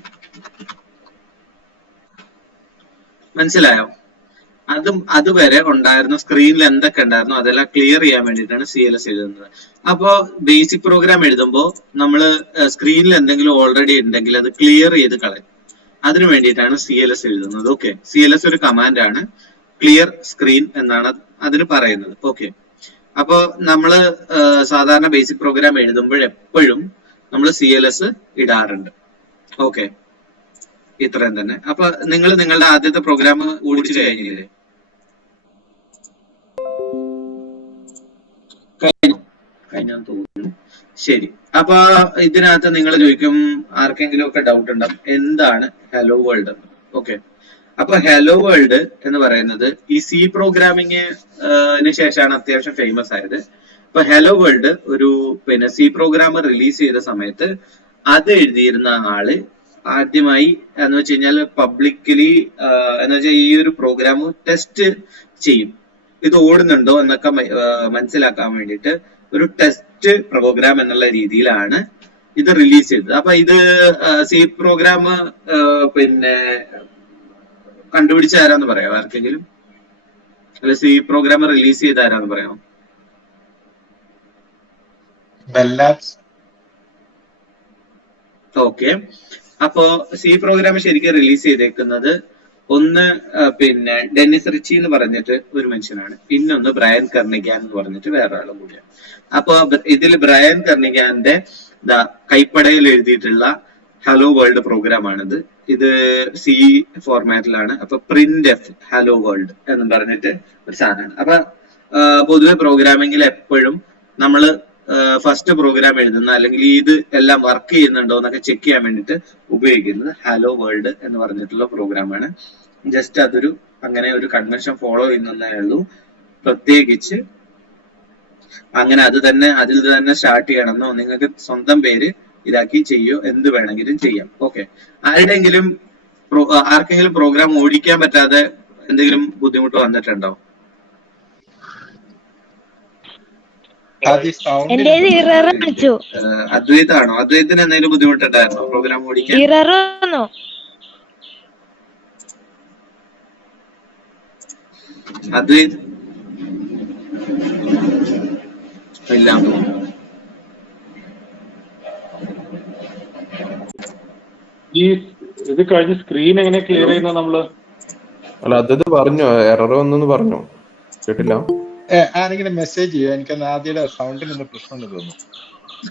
മനസ്സിലായോ? അതുവരെ ഉണ്ടായിരുന്ന സ്ക്രീനിൽ എന്തൊക്കെ ഉണ്ടായിരുന്നു അതെല്ലാം ക്ലിയർ ചെയ്യാൻ വേണ്ടിയിട്ടാണ് CLS എഴുതുന്നത്. അപ്പോ ബേസിക് പ്രോഗ്രാം എഴുതുമ്പോൾ നമ്മൾ സ്ക്രീനിൽ എന്തെങ്കിലും ഓൾറെഡി ഉണ്ടെങ്കിൽ അത് ക്ലിയർ ചെയ്ത് കളയും. അതിനു വേണ്ടിയിട്ടാണ് CLS എഴുതുന്നത്. ഓക്കെ, CLS ഒരു കമാൻഡ് ആണ്, ക്ലിയർ സ്ക്രീൻ എന്നാണ് അതിന് പറയുന്നത്. ഓക്കെ, അപ്പോ നമ്മള് സാധാരണ ബേസിക് പ്രോഗ്രാം എഴുതുമ്പോൾ എപ്പോഴും നമ്മൾ CLS ഇടാറുണ്ട്. ഓക്കെ, ഇത്രയും തന്നെ. അപ്പൊ നിങ്ങൾ നിങ്ങളുടെ ആദ്യത്തെ പ്രോഗ്രാം ഓടിച്ചു കഴിഞ്ഞില്ലേ? കഴിഞ്ഞെന്ന് തോന്നുന്നു. ശരി, അപ്പൊ ഇതിനകത്ത് നിങ്ങൾ ചോദിക്കും, ആർക്കെങ്കിലും ഒക്കെ ഡൗട്ട് ഉണ്ടാവും, എന്താണ് ഹലോ വേൾഡ് എന്ന്. ഓക്കെ, അപ്പൊ ഹലോ വേൾഡ് എന്ന് പറയുന്നത് ഈ C പ്രോഗ്രാമിങ്ങിന് ശേഷമാണ് അത്യാവശ്യം ഫേമസ് ആയത്. ഇപ്പൊ ഹലോ വേൾഡ് ഒരു C പ്രോഗ്രാം റിലീസ് ചെയ്ത സമയത്ത് അത് എഴുതിയിരുന്ന ആള് ആദ്യമായി എന്ന് വെച്ച് കഴിഞ്ഞാൽ പബ്ലിക്കലി എന്ന് വെച്ചാൽ ഈ ഒരു പ്രോഗ്രാം ടെസ്റ്റ് ചെയ്യും, ഇത് ഓടുന്നുണ്ടോ എന്നൊക്കെ മനസ്സിലാക്കാൻ വേണ്ടിയിട്ട് ഒരു ടെസ്റ്റ് പ്രോഗ്രാം എന്നുള്ള രീതിയിലാണ് ഇത് റിലീസ് ചെയ്തത്. അപ്പൊ ഇത് C പ്രോഗ്രാം കണ്ടുപിടിച്ച ആരാന്ന് പറയാമോ ആർക്കെങ്കിലും? അല്ല, C പ്രോഗ്രാം റിലീസ് ചെയ്ത ആരാന്ന് പറയാമോ? ഓക്കെ, അപ്പോ C പ്രോഗ്രാം ശരിക്കും റിലീസ് ചെയ്തേക്കുന്നത് ഒന്ന് ഡെന്നിസ് റിച്ചി എന്ന് പറഞ്ഞിട്ട് ഒരു മനുഷ്യനാണ്, പിന്നൊന്ന് ബ്രയൻ കർണിഗാൻ എന്ന് പറഞ്ഞിട്ട് വേറെ ആളും കൂടിയാണ്. അപ്പൊ ഇതിൽ ബ്രയൻ കർണിഗാന്റെ കൈപ്പടയിൽ എഴുതിയിട്ടുള്ള ഹലോ വേൾഡ് പ്രോഗ്രാം ആണിത്. ഇത് C ഫോർമാറ്റിലാണ്. അപ്പൊ printf ഹലോ വേൾഡ് എന്ന് പറഞ്ഞിട്ട് ഒരു സാധനമാണ്. അപ്പൊ പൊതുവെ പ്രോഗ്രാമിങ്ങിൽ എപ്പോഴും നമ്മൾ ഫസ്റ്റ് പ്രോഗ്രാം എഴുതുന്ന അല്ലെങ്കിൽ ഇത് എല്ലാം വർക്ക് ചെയ്യുന്നുണ്ടോ എന്നൊക്കെ ചെക്ക് ചെയ്യാൻ വേണ്ടിയിട്ട് ഉപയോഗിക്കുന്നത് ഹലോ വേൾഡ് എന്ന് പറഞ്ഞിട്ടുള്ള പ്രോഗ്രാമാണ്. ജസ്റ്റ് അതൊരു അങ്ങനെ ഒരു കൺവെൻഷൻ ഫോളോ ചെയ്യുന്നതേ ഉള്ളൂ. പ്രത്യേകിച്ച് അങ്ങനെ അതിൽ തന്നെ സ്റ്റാർട്ട് ചെയ്യണമെന്നോ നിങ്ങൾക്ക് സ്വന്തം പേര് ഇതാക്കി ചെയ്യോ എന്ത് വേണമെങ്കിലും ചെയ്യാം. ഓക്കെ, ആർക്കെങ്കിലും പ്രോഗ്രാം ഓടിക്കാൻ പറ്റാതെ എന്തെങ്കിലും ബുദ്ധിമുട്ട് വന്നിട്ടുണ്ടോ? എന്റെ ഇറർ കാണിച്ചു. അദ്വൈതാണോ? അദ്വൈത്തിന് എന്തെങ്കിലും ബുദ്ധിമുട്ടുണ്ടായിരുന്നോ പ്രോഗ്രാം ഓടിക്കാൻ? ഇറർ വന്നു. അദ്വൈത് ഇല്ല. ഈ ഇത് കഴിഞ്ഞ് സ്ക്രീൻ എങ്ങനെ ക്ലിയർ ചെയ്യുന്നത് നമ്മള്? അല്ല അത് പറഞ്ഞോ, എറർ വന്നു പറഞ്ഞു, കേട്ടില്ല. ആരെങ്കിലും മെസ്സേജ് ചെയ്യോ? എനിക്ക് ആദ്യയുടെ സൗണ്ടിന് ഒന്ന് പ്രശ്നം തോന്നുന്നു.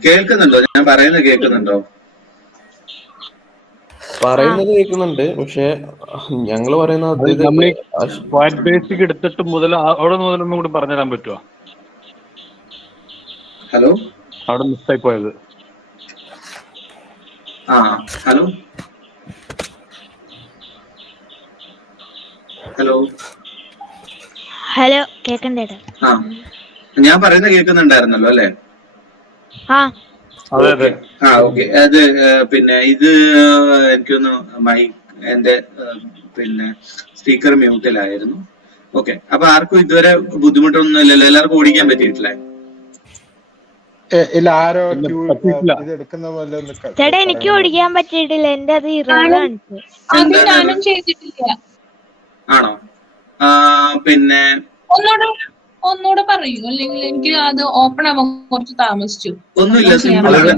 കേൾക്കുന്നുണ്ടോ? ഞാൻ പറയുന്നത് കേൾക്കുന്നുണ്ടോ? പറയുന്നത് കേൾക്കുന്നുണ്ട്, പക്ഷെ ഞങ്ങള് പറയുന്നത് നമ്മൾ ക്വാഡ് ബേസിക് എടുത്തിട്ട് അവിടെ മുതലൊന്നും കൂടി പറഞ്ഞുതരാൻ പറ്റുമോ? ഹലോ, അവിടെ മിസ്സായി പോയത്. ഹലോ ഹലോ ഹലോ, കേക്കണ്ടേട്ടാ? ഞാൻ പറയുന്നത് കേൾക്കുന്നുണ്ടായിരുന്നല്ലോ അല്ലെ? അതെ അതെ. ഓക്കെ. അത് പിന്നെ ഇത് എനിക്കൊന്ന് എന്റെ പിന്നെ സ്പീക്കർ മ്യൂട്ടിലായിരുന്നു. ഓക്കെ, അപ്പൊ ആർക്കും ഇതുവരെ ബുദ്ധിമുട്ടൊന്നും ഇല്ലല്ലോ? എല്ലാവർക്കും ഓടിക്കാൻ പറ്റിയിട്ടില്ലേ? ഇല്ല, ആരോ ഇത് എടുക്കുന്ന പോലെ ചേട്ടാ, എനിക്ക് ഓടിക്കാൻ പറ്റിയിട്ടില്ല. എന്റെ അത് ഇറർ കാണിച്ചു. ഞാനും ചെയ്തിട്ടില്ല. ആണോ? പിന്നെ ഒന്നുകൂടെ പറയൂ, അല്ലെങ്കിൽ എനിക്ക് അത് ഓപ്പൺ ആവാൻ കുറച്ച് താമസിച്ചു. ഒന്നുമില്ല, സിമ്പിൾ ആണ്.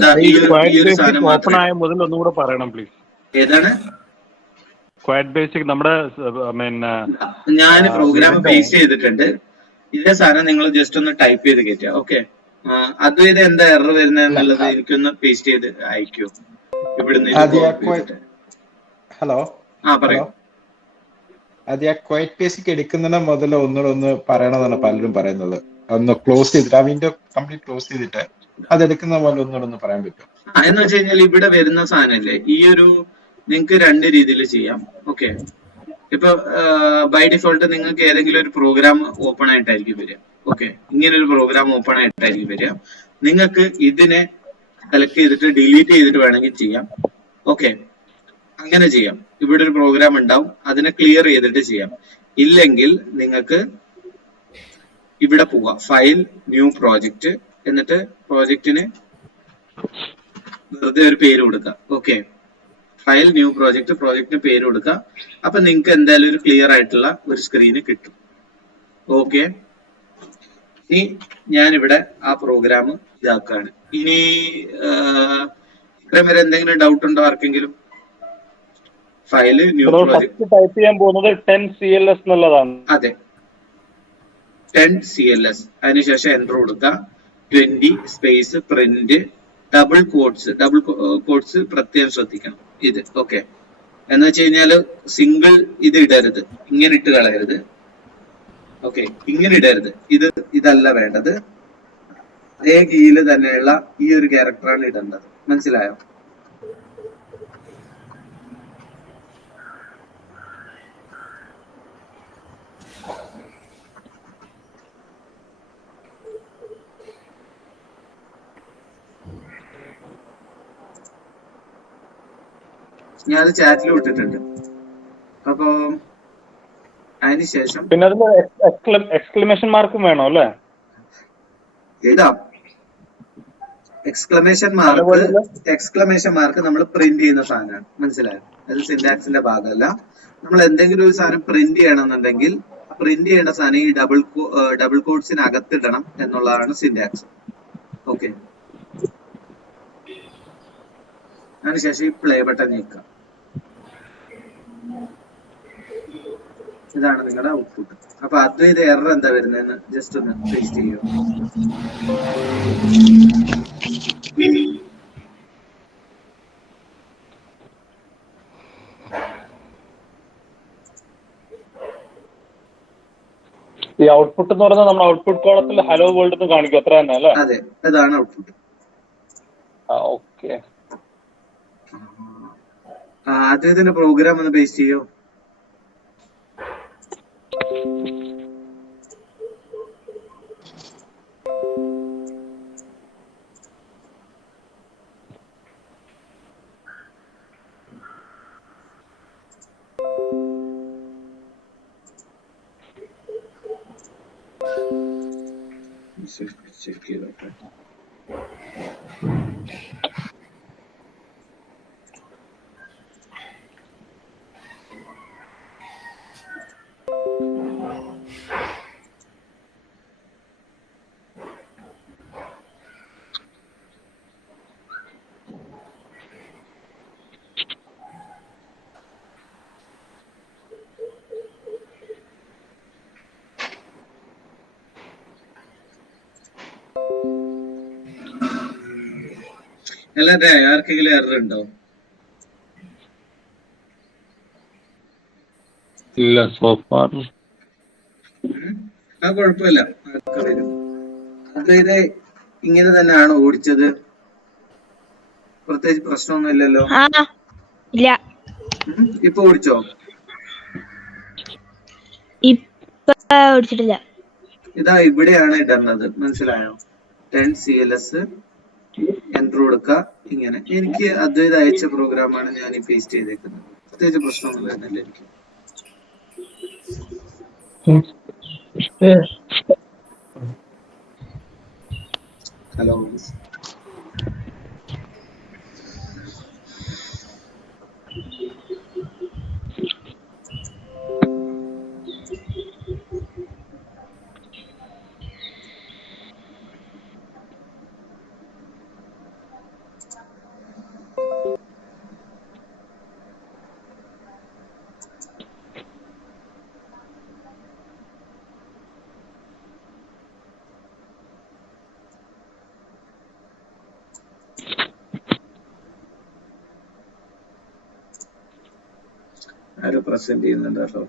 ഓപ്പൺ ആയ മുതൽ ഒന്നുകൂടെ പറയണം പ്ലീസ്. ഏതാണ് ക്വാഡ് ബേസിക്? നമ്മുടെ ഞാൻ പ്രോഗ്രാം പേസ്റ്റ് ചെയ്തിട്ടുണ്ട്. ഇതേ സാധനം നിങ്ങൾ ജസ്റ്റ് ഒന്ന് ടൈപ്പ് ചെയ്ത് കയറ്റുക. ഓക്കെ, അതും ഇത് എന്താ എറർ വരുന്നതെന്നുള്ളത് എനിക്കൊന്ന് പേസ്റ്റ് ചെയ്ത് അയക്കൂ ഇവിടുന്ന്. ഹലോ, പറയൂ. അത് ആ ക്വൈറ്റ് ബേസിക് എടുക്കുന്നതിന് മുതൽ ഒന്ന് പറയണമെന്നാണ് പലരും പറയുന്നത്. ഒന്ന് ക്ലോസ് ചെയ്തിട്ട്, ആ വിൻഡോ കംപ്ലീറ്റ് ക്ലോസ് ചെയ്തിട്ട് അതെടുക്കുന്ന പോലെ ഒന്നുകൂടെ പറയാൻ പറ്റും? എന്ന് വെച്ച് കഴിഞ്ഞാൽ ഇവിടെ വരുന്ന സാധനല്ലേ, ഈ ഒരു നിങ്ങൾക്ക് രണ്ട് രീതിയിൽ ചെയ്യാം. ഓക്കെ, ഇപ്പൊ ബൈ ഡിഫോൾട്ട് നിങ്ങൾക്ക് ഏതെങ്കിലും ഒരു പ്രോഗ്രാം ഓപ്പൺ ആയിട്ടായിരിക്കും വരിക. ഓക്കെ, ഇങ്ങനെ ഒരു പ്രോഗ്രാം ഓപ്പൺ ആയിട്ടായിരിക്കും വരിക. നിങ്ങൾക്ക് ഇതിനെ സെലക്ട് ചെയ്തിട്ട് ഡിലീറ്റ് ചെയ്തിട്ട് വേണമെങ്കിൽ ചെയ്യാം. ഓക്കെ, അങ്ങനെ ചെയ്യാം. ഇവിടെ ഒരു പ്രോഗ്രാം ഉണ്ടാവും, അതിനെ ക്ലിയർ ചെയ്തിട്ട് ചെയ്യാം. ഇല്ലെങ്കിൽ നിങ്ങൾക്ക് ഇവിടെ പോവാം, ഫയൽ, ന്യൂ പ്രോജക്റ്റ്, എന്നിട്ട് പ്രോജക്റ്റിന് വെറുതെ ഒരു പേര് കൊടുക്കുക. ഓക്കെ, ഫയൽ, ന്യൂ പ്രോജക്റ്റ്, പ്രോജക്റ്റിന് പേര് കൊടുക്കുക. അപ്പൊ നിങ്ങൾക്ക് എന്തായാലും ഒരു ക്ലിയർ ആയിട്ടുള്ള ഒരു സ്ക്രീന് കിട്ടും. ഓക്കെ, ഇനി ഞാനിവിടെ ആ പ്രോഗ്രാം ഇതാക്കുകയാണ്. ഇനി ഇത്രയും വരെ എന്തെങ്കിലും ഡൗട്ട് ഉണ്ടോ ആർക്കെങ്കിലും? ഫയല്, ന്യൂ പ്രോജക്റ്റ് ടൈപ്പ് ചെയ്യാൻ പോകുന്നത് 10 CLS എന്നുള്ളതാണ്. അതെ, 10 CLS. അതിനുശേഷം എൻ്റർ കൊടുക്കുക. 20 സ്പേസ് പ്രിന്റ് ഡബിൾ കോഡ്സ് പ്രത്യേകം ശ്രദ്ധിക്കണം. ഇത് ഓക്കെ എന്ന് വെച്ച് കഴിഞ്ഞാല് സിംഗിൾ ഇത് ഇടരുത്, ഇങ്ങനെ ഇട്ട് കളയരുത്. ഓക്കെ, ഇങ്ങനെ ഇടരുത്. ഇതല്ല വേണ്ടത്. അതേ കീഴിൽ തന്നെയുള്ള ഈ ഒരു ക്യാരക്ടറാണ് ഇടേണ്ടത്. മനസ്സിലായോ? ഞാൻ അത് ചാറ്റിൽ വിട്ടിട്ടുണ്ട്. അപ്പൊ അതിനുശേഷം പിന്നെ അതിൽ എക്സ്ക്ലമേഷൻ മാർക്കും വേണം അല്ലേ? ഇടാം. എക്സ്ക്ലമേഷൻ മാർക്ക് നമ്മൾ പ്രിന്റ് ചെയ്യുന്ന സാധനമാണ്. മനസ്സിലായോ? അത് സിന്റാക്സിന്റെ ഭാഗമല്ല. നമ്മൾ എന്തെങ്കിലും ഒരു സാധനം പ്രിന്റ് ചെയ്യണമെന്നുണ്ടെങ്കിൽ പ്രിന്റ് ചെയ്യേണ്ട സാധനം ഈ ഡബിൾ കോഡ്സിനകത്ത് ഇടണം എന്നുള്ളതാണ് സിന്റാക്സ്. ഓക്കെ, അതിനുശേഷം ഈ പ്ലേ ബട്ടൺ നീക്കുക. ഇതാണ് നിങ്ങളുടെ ഔട്ട്പുട്ട്. അപ്പൊ അദ്വൈത എറർ എന്താ വരുന്നതെന്ന് ജസ്റ്റ് ഒന്ന് പേസ്റ്റ് ചെയ്യൂ. ഈ ഔട്ട്പുട്ട് എന്ന് പറയുന്നത് നമ്മുടെ ഔട്ട്പുട്ട് കോളത്തിൽ ഹലോ വേൾഡ് എന്ന് കാണിക്കും, അത്ര തന്നെ അല്ലേ? അതെ, അതാണ് ഔട്ട്പുട്ട്. ഓക്കെ. ആദ്യത്തിന്റെ പ്രോഗ്രാം ഒന്ന് പേസ്റ്റ് ചെയ്യോ? ചെക്ക് ചെയ്തോട്ടെ. അല്ലാതെ ആർക്കെങ്കിലും എറർ ഉണ്ടോ? ഇല്ല, സോഫാർ. ആ കുഴപ്പമില്ല, അതൊക്കെ വരും. അതായത് ഇങ്ങനെ തന്നെയാണോ ഓടിച്ചത്? പ്രത്യേകിച്ച് പ്രശ്നമൊന്നും ഇല്ലല്ലോ. ആ ഇല്ല, ഇപ്പൊ ഓടിച്ചോ? ഇപ്പൊ ഓടിച്ചിട്ടില്ല. ഇതാ ഇവിടെയാണ് ഇടുന്നത്, മനസ്സിലായോ? 10 CLS എൻട്രി കൊടുക്കുക. ഇങ്ങനെ എനിക്ക് അദ്വൈത് അയച്ച പ്രോഗ്രാമാണ് ഞാൻ ഈ പേസ്റ്റ് ചെയ്തേക്കുന്നത്. പ്രത്യേകിച്ച് പ്രശ്നമൊന്നും വരുന്നില്ല എനിക്ക്. ഹലോ, ആരോ പ്രസന്റ് ചെയ്യുന്നുണ്ടല്ലോ.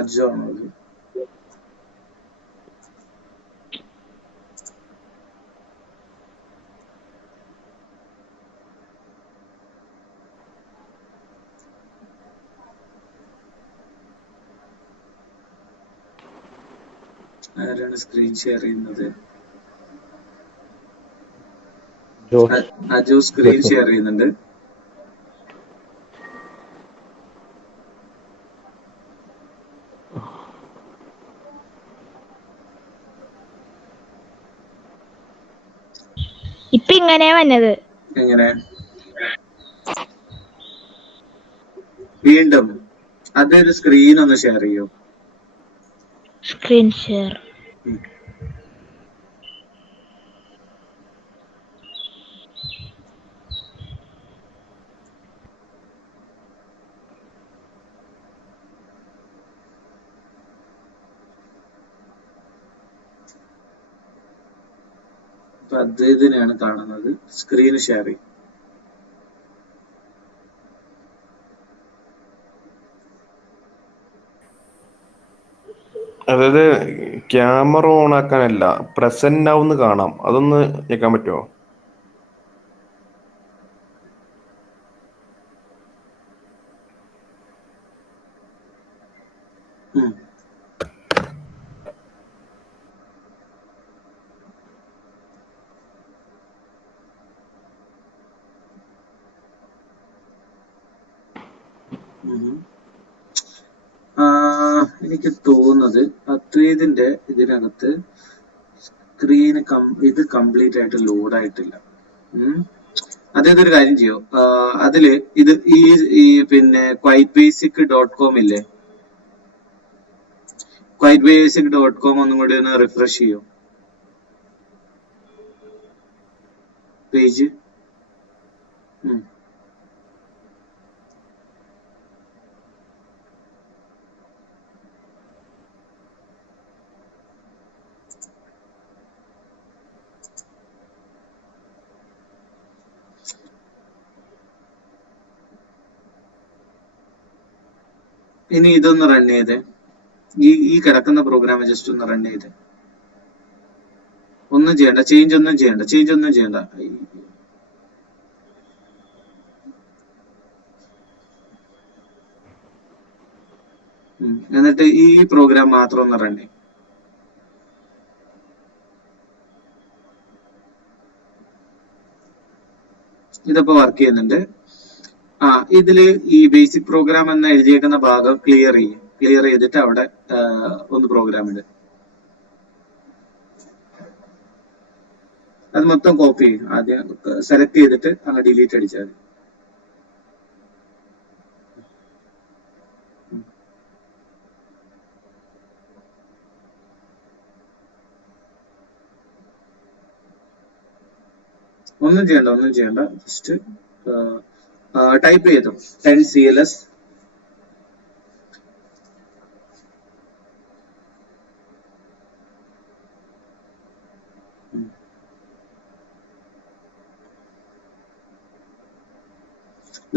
അജോ ആണോ അത്? ആരാണ് സ്ക്രീൻ ഷെയർ ചെയ്യുന്നത്? അജു സ്ക്രീൻ ഷെയർ ചെയ്യുന്നുണ്ട്. ഇപ്പൊ ഇങ്ങനെയാ വന്നത്. എങ്ങനെ? വീണ്ടും അതൊരു സ്ക്രീൻ ഒന്ന് ഷെയർ ചെയ്യോ? Screen share. അപ്പൊ അദ്വൈതിനെയാണ് കാണുന്നത്. സ്ക്രീൻ ഷെയർ ചെയ്യും. അതായത് ക്യാമറ ഓൺ ആക്കാനല്ല, പ്രസന്റ് ആവുന്ന കാണാം. അതൊന്ന് ഞെക്കാൻ പറ്റുമോ? എനിക്ക് തോന്നുന്നത് അദ്വൈതിന്റെ ഇതിനകത്ത് സ്ക്രീന് ഇത് കംപ്ലീറ്റ് ആയിട്ട് ലോഡ് ആയിട്ടില്ല. അതായത് ഒരു കാര്യം ചെയ്യോ, അതില് ഇത് ഈ പിന്നെ quitebasic.com ഇല്ലേ, quitebasic.com ഒന്നും കൂടി ഒന്ന് റിഫ്രഷ് ചെയ്യോ പേജ്? ഇനി ഇതൊന്ന് റൺ ചെയ്തേ. ഈ കിടക്കുന്ന പ്രോഗ്രാം ജസ്റ്റ് ഒന്ന് റൺ ചെയ്ത് ഒന്നും ചെയ്യണ്ട, ചേഞ്ച് ഒന്നും ചെയ്യണ്ട. എന്നിട്ട് ഈ പ്രോഗ്രാം മാത്രം ഒന്ന് റൺ ചെയ്യും. ഇതിപ്പോ വർക്ക് ചെയ്യുന്നുണ്ട്. ഇതില് ഈ ബേസിക് പ്രോഗ്രാം എന്ന് എഴുതിയേക്കുന്ന ഭാഗം ക്ലിയർ ചെയ്തിട്ട് അവിടെ ഒന്ന് പ്രോഗ്രാം ഇട്. അത് മൊത്തം കോപ്പി ചെയ്യും. ആദ്യം സെലക്ട് ചെയ്തിട്ട് അങ്ങ് ഡിലീറ്റ് അടിച്ചാൽ മതി. ഒന്നും ചെയ്യണ്ട, ജസ്റ്റ് ടൈപ്പ് ചെയ്തു 10 CLS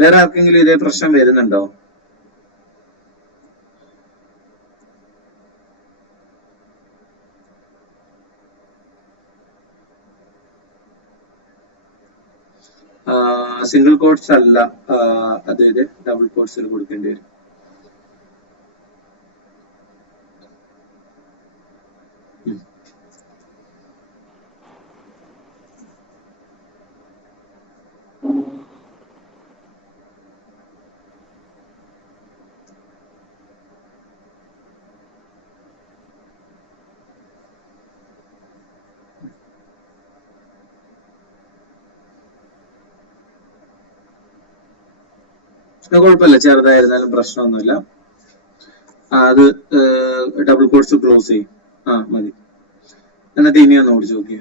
വേറെ ആർക്കെങ്കിലും ഇതേ പ്രശ്നം വരുന്നുണ്ടോ? സിംഗിൾ കോട്ട്സ് അല്ല, അതായത് ഡബിൾ കോട്ട്സിൽ കൊടുക്കേണ്ടി വരും. കുഴപ്പമില്ല, ചെറുതായിരുന്നാലും പ്രശ്നമൊന്നുമില്ല. അത് ഡബിൾ കോട്ട്സ് ക്ലോസ് ചെയ്യും. മതി. എന്നിട്ട് ഇനി ഒന്ന് ഓടിച്ചു നോക്കിയേ.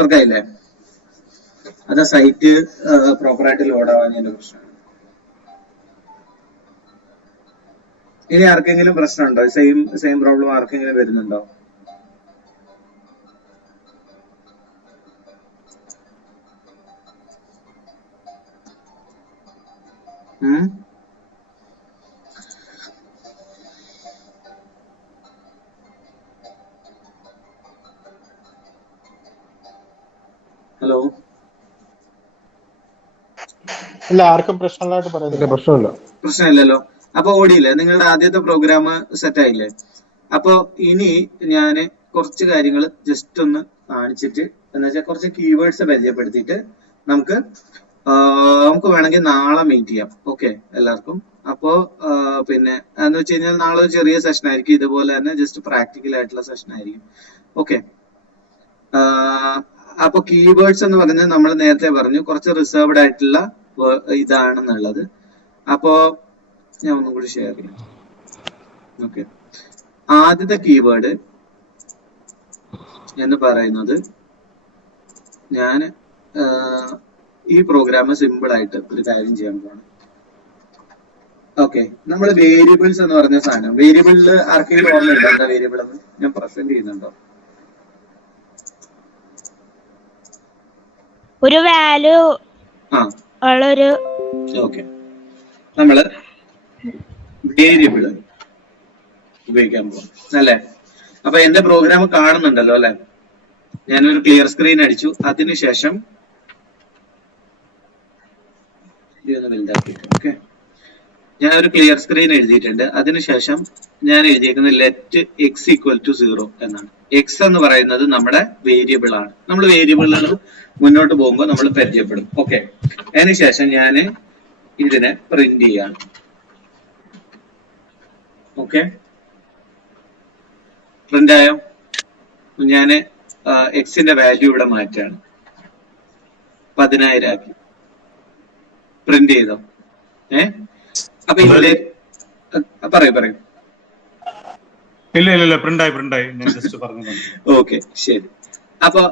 വർക്കായില്ലേ? അത് സൈറ്റ് പ്രോപ്പറായിട്ട് ലോഡ് ആവാൻ പ്രശ്നമാണ്. ഇനി ആർക്കെങ്കിലും പ്രശ്നമുണ്ടോ? സെയിം പ്രോബ്ലം ആർക്കെങ്കിലും വരുന്നുണ്ടോ? ഹലോ, ഇല്ല, ആർക്കും പ്രശ്നമുള്ളതായിട്ട് പറയുന്നില്ല. പ്രശ്നമില്ലല്ലോ. അപ്പൊ ഓടിയില്ലേ? നിങ്ങളുടെ ആദ്യത്തെ പ്രോഗ്രാം സെറ്റ് ആയില്ലേ? അപ്പൊ ഇനി ഞാന് കുറച്ച് കാര്യങ്ങൾ ജസ്റ്റ് ഒന്ന് കാണിച്ചിട്ട്, എന്ന് വെച്ചാൽ കുറച്ച് കീവേഡ്സ് പരിചയപ്പെടുത്തിയിട്ട് നമുക്ക് വേണമെങ്കിൽ നാളെ മീറ്റ് ചെയ്യാം. ഓക്കെ എല്ലാവർക്കും. അപ്പോ പിന്നെ എന്ന് വെച്ച് കഴിഞ്ഞാൽ നാളെ ഒരു ചെറിയ സെഷൻ ആയിരിക്കും, ഇതുപോലെ തന്നെ ജസ്റ്റ് പ്രാക്ടിക്കൽ ആയിട്ടുള്ള സെഷൻ ആയിരിക്കും. ഓക്കെ. അപ്പൊ കീവേഡ്സ് എന്ന് പറഞ്ഞാൽ നമ്മൾ നേരത്തെ പറഞ്ഞു കുറച്ച് റിസർവ്ഡ് ആയിട്ടുള്ള ഇതാണെന്നുള്ളത്. അപ്പോ ഞാൻ ഒന്നും കൂടി ഷെയർ ചെയ്യാം. ഓക്കെ. ആദ്യത്തെ കീവേഡ് എന്ന് പറയുന്നത്, ഞാൻ ഈ പ്രോഗ്രാം സിമ്പിൾ ആയിട്ട് ഒരു കാര്യം ചെയ്യാൻ പോവാണ്. ഓക്കെ. നമ്മൾ വേരിയബിൾസ് എന്ന് പറഞ്ഞ സാധനം, വേരിയബിളില് ആർക്കെങ്കിലും ഓർമ്മയുണ്ടോ എന്താ വേരിയബിൾ എന്ന്? ഞാൻ പ്രസന്റ് ചെയ്യുന്നുണ്ടോ? ഒരു വാല്യൂ ഉള്ളൊരു. ഓക്കെ. നമ്മള് വേരിയബിൾ ഉപയോഗിക്കാൻ പോകും അല്ലെ? അപ്പൊ എന്റെ പ്രോഗ്രാം കാണുന്നുണ്ടല്ലോ അല്ലെ? ഞാനൊരു ക്ലിയർ സ്ക്രീൻ അടിച്ചു. അതിനുശേഷം ഓക്കെ, ഞാനൊരു ക്ലിയർ സ്ക്രീൻ എഴുതിയിട്ടുണ്ട്. അതിനുശേഷം ഞാൻ എഴുതിയിരിക്കുന്നത് ലെറ്റ് എക്സ് ഈക്വൽ ടു 0 എന്നാണ്. എക്സ് എന്ന് പറയുന്നത് നമ്മുടെ വേരിയബിൾ ആണ്. നമ്മൾ വേരിയബിളുകൾ മുന്നോട്ട് പോകുമ്പോൾ നമ്മൾ പരിചയപ്പെടും. ഓക്കെ. അതിനുശേഷം ഞാൻ ഇതിനെ പ്രിന്റ് ചെയ്യാണ്. ഓക്കെ, പ്രിന്റ് ആയോ? ഞാൻ എക്സിന്റെ വാല്യൂ ഇവിടെ മാറ്റാണ്, 10,000 ആക്കി. പ്രിന്റ് ചെയ്തോ? അപ്പൊ ഇതില് പറയൂ. ഇല്ല പ്രിന്റ് ആയി ഞാൻ ജസ്റ്റ് പറഞ്ഞു. ഓക്കെ, ശരി. അപ്പൊ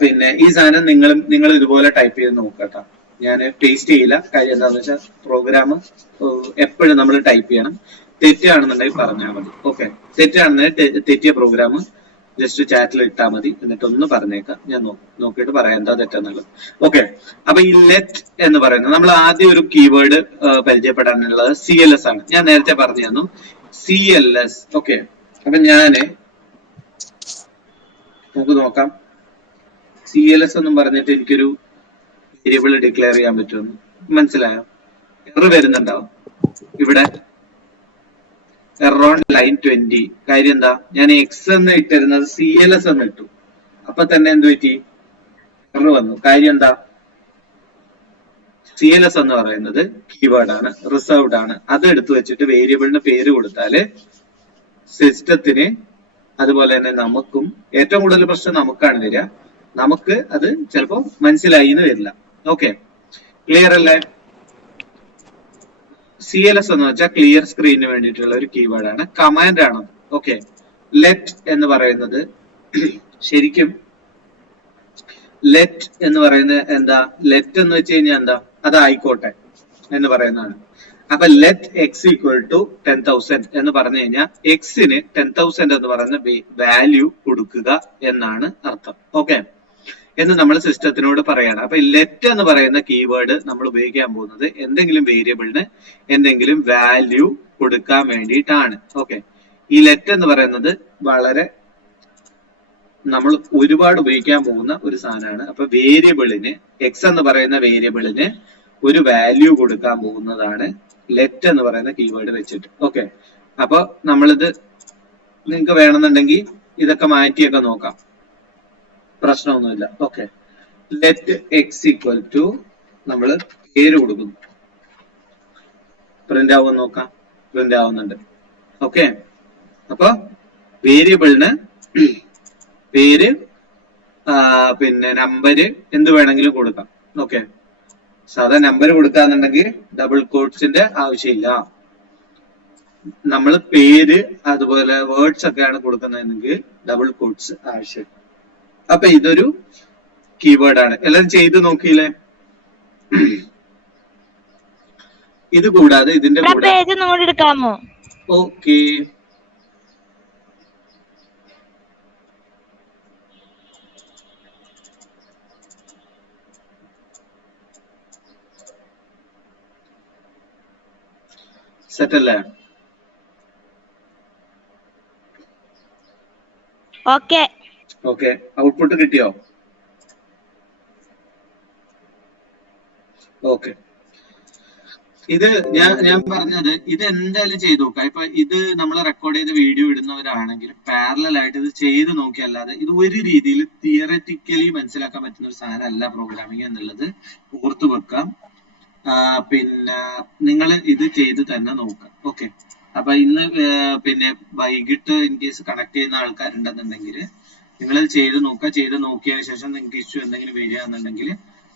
പിന്നെ ഈ സാധനം നിങ്ങൾ ഇതുപോലെ ടൈപ്പ് ചെയ്ത് നോക്കട്ടോ. ഞാൻ പേസ്റ്റ് ചെയ്യില്ല. കാര്യം എന്താണെന്ന് വെച്ചാൽ പ്രോഗ്രാം എപ്പോഴും നമ്മൾ ടൈപ്പ് ചെയ്യണം. തെറ്റാണെന്നുണ്ടെങ്കിൽ പറഞ്ഞാൽ മതി. ഓക്കെ. തെറ്റാണെന്നുണ്ടെങ്കിൽ തെറ്റിയ പ്രോഗ്രാം ജസ്റ്റ് ചാറ്റിൽ ഇട്ടാൽ മതി. എന്നിട്ട് ഒന്ന് പറഞ്ഞേക്കാം, ഞാൻ നോക്കിയിട്ട് പറയാം എന്താ തെറ്റെന്നുള്ളത്. ഓക്കെ, അപ്പൊ ഈ ലെറ്റ് എന്ന് പറയുന്നത് നമ്മൾ ആദ്യം ഒരു കീവേഡ് പരിചയപ്പെടാനുള്ളത് CLS ആണ്. ഞാൻ നേരത്തെ പറഞ്ഞു തന്നു CLS. ഓക്കെ, അപ്പൊ നമുക്ക് നോക്കാം CLS എന്നും പറഞ്ഞിട്ട് എനിക്കൊരു വേരിയബിൾ ഡിക്ലെയർ ചെയ്യാൻ പറ്റുമെന്ന്. മനസ്സിലായോ? എറർ വരുന്നുണ്ടാവും ഇവിടെ, എറർ ഓൺ ലൈൻ 20. കാര്യം എന്താ, ഞാൻ X എന്ന് ഇട്ടിരുന്നത് CLS എന്ന് ഇട്ടു, അപ്പൊ തന്നെ എന്ത് പറ്റി, എറർ വന്നു. കാര്യം എന്താ, CLS എന്ന് പറയുന്നത് കീവേഡ് ആണ്, റിസർവ്ഡ് ആണ്. അത് എടുത്തു വെച്ചിട്ട് വേരിയബിളിന് പേര് കൊടുത്താല് സിസ്റ്റത്തിന് അതുപോലെ തന്നെ നമുക്കും ഏറ്റവും കൂടുതൽ പ്രശ്നം നമുക്കാണ് വരിക. നമുക്ക് അത് ചിലപ്പോ മനസ്സിലായി എന്ന് വരില്ല. ഓക്കെ, ക്ലിയർ അല്ലേ? CLS എന്ന് വെച്ചാൽ ക്ലിയർ സ്ക്രീനിന് വേണ്ടിയിട്ടുള്ള ഒരു കീവേഡ് ആണ്, കമാൻഡ് ആണ്. ഓക്കെ, ലെറ്റ് എന്ന് പറയുന്നത് ശരിക്കും ലെറ്റ് എന്ന് പറയുന്നത് എന്താ, ലെറ്റ് എന്ന് വെച്ച് കഴിഞ്ഞാൽ എന്താ, അത് ആയിക്കോട്ടെ എന്ന് പറയുന്നതാണ്. അപ്പൊ ലെറ്റ് എക്സ് ഈക്വൽ ടു 10,000 എന്ന് പറഞ്ഞു കഴിഞ്ഞാൽ എക്സിന് 10,000 എന്ന് പറയുന്ന വാല്യൂ കൊടുക്കുക എന്നാണ് അർത്ഥം. ഓക്കെ, എന്ന് നമ്മൾ സിസ്റ്റത്തിനോട് പറയണം. അപ്പൊ ലെറ്റ് എന്ന് പറയുന്ന കീവേഡ് നമ്മൾ ഉപയോഗിക്കാൻ പോകുന്നത് എന്തെങ്കിലും വേരിയബിളിന് എന്തെങ്കിലും വാല്യൂ കൊടുക്കാൻ വേണ്ടിയിട്ടാണ്. ഓക്കെ, ഈ ലെറ്റ് എന്ന് പറയുന്നത് വളരെ നമ്മൾ ഒരുപാട് ഉപയോഗിക്കാൻ പോകുന്ന ഒരു സാധനമാണ്. അപ്പൊ വേരിയബിളിന് എക്സ് എന്ന് പറയുന്ന വേരിയബിളിന് ഒരു വാല്യൂ കൊടുക്കാൻ പോകുന്നതാണ് ലെറ്റ് എന്ന് പറയുന്ന കീവേഡ് വെച്ചിട്ട്. ഓക്കെ, അപ്പൊ നമ്മളിത് നിങ്ങൾക്ക് വേണമെന്നുണ്ടെങ്കിൽ ഇതൊക്കെ മാറ്റിയൊക്കെ നോക്കാം, പ്രശ്നമൊന്നുമില്ല. Okay, let X equal to നമ്മൾ പേര് കൊടുക്കുന്നു. പ്രിന്റ് ആവുമെന്ന് നോക്കാം, പ്രിന്റ് ആവുന്നുണ്ട്. ഓക്കെ, അപ്പൊ വേരിയബിളിന് പേര് പിന്നെ നമ്പര് എന്ത് വേണമെങ്കിലും കൊടുക്കാം. ഓക്കെ, സാധാ നമ്പർ കൊടുക്കാന്നുണ്ടെങ്കിൽ ഡബിൾ കോട്ട്സിന്റെ ആവശ്യമില്ല. നമ്മൾ പേര് അതുപോലെ വേർഡ്സ് ഒക്കെയാണ് കൊടുക്കുന്നതെങ്കിൽ ഡബിൾ കോട്ട്സ് ആവശ്യം. അപ്പൊ ഇതൊരു കീവേഡ് ആണ്. എല്ലാവരും ചെയ്ത് നോക്കിയില്ലേ? ഇത് കൂടാതെ ഇതിന്റെ കൂടെ പേജ് നോട്ട് എടുക്കാമോ? ഓക്കെ, സെറ്റ് അല്ലേ? ഓക്കെ ഓക്കെ, ഔട്ട്പുട്ട് കിട്ടിയോ? ഓക്കെ, ഇത് ഞാൻ പറഞ്ഞത് ഇത് എന്തായാലും ചെയ്ത് നോക്കാം. ഇപ്പൊ ഇത് നമ്മൾ റെക്കോർഡ് ചെയ്ത് വീഡിയോ ഇടുന്നവരാണെങ്കിൽ പാരലൽ ആയിട്ട് ഇത് ചെയ്ത് നോക്കിയല്ലാതെ ഇത് ഒരു രീതിയിൽ തിയററ്റിക്കലി മനസ്സിലാക്കാൻ പറ്റുന്ന ഒരു സാധനമല്ല പ്രോഗ്രാമിംഗ് എന്നുള്ളത് ഓർത്തു വെക്കാം. പിന്നെ നിങ്ങൾ ഇത് ചെയ്ത് തന്നെ നോക്കാം. ഓക്കെ, അപ്പൊ ഇന്ന് പിന്നെ വൈകിട്ട് ഇൻ കേസ് കണക്ട് ചെയ്യുന്ന ആൾക്കാരുണ്ടെന്നുണ്ടെങ്കിൽ നിങ്ങൾ ചെയ്ത് നോക്കുക. ചെയ്ത് നോക്കിയതിനു ശേഷം നിങ്ങൾക്ക് ഇഷ്യൂ എന്തെങ്കിലും വരികയാണെന്നുണ്ടെങ്കിൽ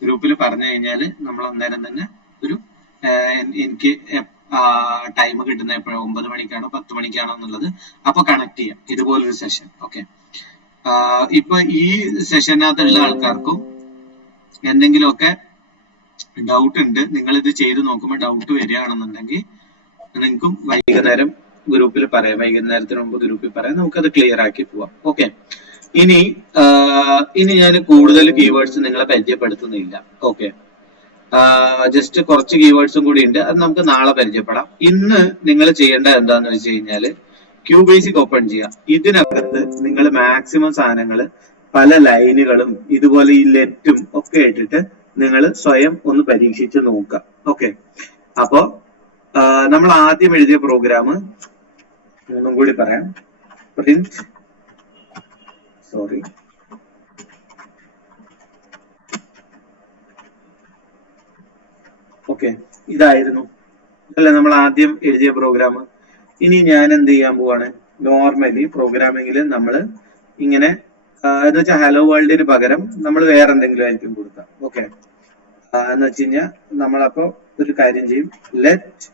ഗ്രൂപ്പിൽ പറഞ്ഞു കഴിഞ്ഞാൽ നമ്മൾ അന്നേരം തന്നെ ഒരു എനിക്ക് ടൈം കിട്ടുന്ന എപ്പോഴും 9 മണിക്കാണോ 10 മണിക്കാണോ എന്നുള്ളത് അപ്പൊ കണക്ട് ചെയ്യാം ഇതുപോലൊരു സെഷൻ. ഓക്കെ, ഇപ്പൊ ഈ സെഷനകത്തുള്ള ആൾക്കാർക്കും എന്തെങ്കിലുമൊക്കെ ഡൗട്ട് ഉണ്ട്, നിങ്ങൾ ഇത് ചെയ്ത് നോക്കുമ്പോൾ ഡൗട്ട് വരികയാണെന്നുണ്ടെങ്കിൽ നിങ്ങൾക്കും വൈകുന്നേരം ഗ്രൂപ്പിൽ പറയാം, വൈകുന്നേരത്തിന് മുമ്പ് ഗ്രൂപ്പിൽ പറയാം, നമുക്കത് ക്ലിയർ ആക്കി പോവാം. ഓക്കെ, ഇനി ഞാൻ കൂടുതൽ കീവേഡ്സ് നിങ്ങളെ പരിചയപ്പെടുത്തുന്നില്ല. ഓക്കെ, ജസ്റ്റ് കുറച്ച് കീവേഡ്സും കൂടി ഉണ്ട്, അത് നമുക്ക് നാളെ പരിചയപ്പെടാം. ഇന്ന് നിങ്ങൾ ചെയ്യേണ്ടത് എന്താന്ന് വെച്ച് കഴിഞ്ഞാല് ക്യൂബേസിക് ഓപ്പൺ ചെയ്യാം. ഇതിനകത്ത് നിങ്ങൾ മാക്സിമം സാധനങ്ങൾ പല ലൈനുകളും ഇതുപോലെ ഈ ലെറ്റും ഒക്കെ ഇട്ടിട്ട് നിങ്ങൾ സ്വയം ഒന്ന് പരീക്ഷിച്ച് നോക്കുക. ഓക്കെ, അപ്പോ നമ്മൾ ആദ്യം എഴുതിയ പ്രോഗ്രാം ഒന്നും കൂടി പറയാം. പ്രിന്റ് ഓക്കെ, ഇതായിരുന്നു അല്ലെ നമ്മൾ ആദ്യം എഴുതിയ പ്രോഗ്രാം. ഇനി ഞാൻ എന്ത് ചെയ്യാൻ പോവാണ്, നോർമലി പ്രോഗ്രാമിംഗിൽ നമ്മൾ ഇങ്ങനെ എന്ന് വെച്ചാൽ ഹലോ വേൾഡിന് പകരം നമ്മൾ വേറെ എന്തെങ്കിലും ആയിരിക്കും കൊടുക്കാം. ഓക്കെ, എന്ന് വെച്ച് കഴിഞ്ഞാൽ നമ്മളപ്പോ ഒരു കാര്യം ചെയ്യും, ലെറ്റ്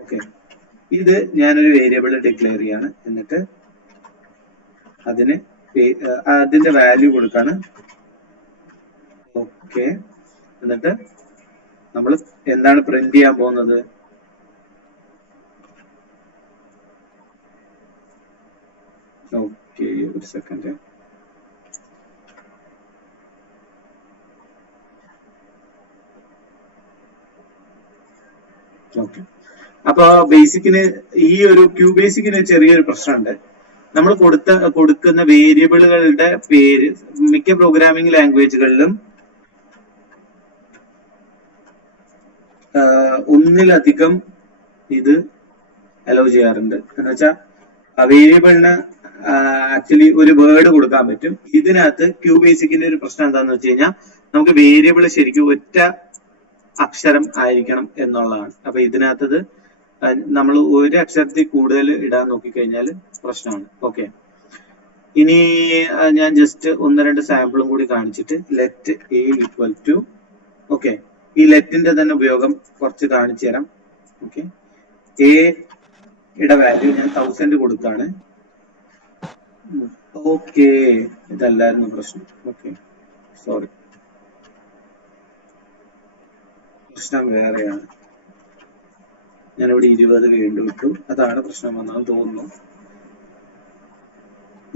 ഓക്കെ, ഇത് ഞാനൊരു വേരിയബിൾ ഡിക്ലെയർ ചെയ്യാണ്, എന്നിട്ട് അതിന്റെ വാല്യൂ കൊടുക്കാണ്. ഓക്കെ, എന്നിട്ട് നമ്മൾ എന്താണ് പ്രിന്റ് ചെയ്യാൻ പോകുന്നത്, ഓക്കെ, ഒരു സെക്കൻഡ്. ഓക്കെ, അപ്പൊ ബേസിക്കിന് ഈ ഒരു ക്യൂ ബേസിക്കിന് ചെറിയൊരു പ്രശ്നമുണ്ട്. നമ്മൾ കൊടുക്കുന്ന വേരിയബിളുകളുടെ പേര് മിക്ക പ്രോഗ്രാമിംഗ് ലാംഗ്വേജുകളിലും ഒന്നിലധികം ഇത് അലോ ചെയ്യാറുണ്ട്. എന്ന് വെച്ചാൽ വേരിയബിളിന് ആക്ച്വലി ഒരു വേർഡ് കൊടുക്കാൻ പറ്റും. ഇതിനകത്ത് ക്യൂ ബേസിക്കിന്റെ ഒരു പ്രശ്നം എന്താന്ന് വെച്ച് കഴിഞ്ഞാൽ നമുക്ക് വേരിയബിൾ ശരിക്കും ഒറ്റ അക്ഷരം ആയിരിക്കണം എന്നുള്ളതാണ്. അപ്പൊ ഇതിനകത്തത് നമ്മൾ ഒരു അക്ഷരത്തിൽ കൂടുതൽ ഇടാൻ നോക്കിക്കഴിഞ്ഞാൽ പ്രശ്നമാണ്. ഓക്കെ, ഇനി ഞാൻ ജസ്റ്റ് 1-2 സാമ്പിളും കൂടി കാണിച്ചിട്ട് let A equal to, okay, ഈ ലെറ്റിന്റെ തന്നെ ഉപയോഗം കുറച്ച് കാണിച്ചു തരാം. ഓക്കെ, എയുടെ വാല്യൂ ഞാൻ 1000 കൊടുത്താണ്. ഓക്കെ, ഇതല്ലായിരുന്നു പ്രശ്നം. ഓക്കെ, സോറി, പ്രശ്നം വേറെയാണ്. ഞാനിവിടെ 20 വീണ്ടും ഇട്ടു, അതാണ് പ്രശ്നം വന്നതെന്ന് തോന്നുന്നു.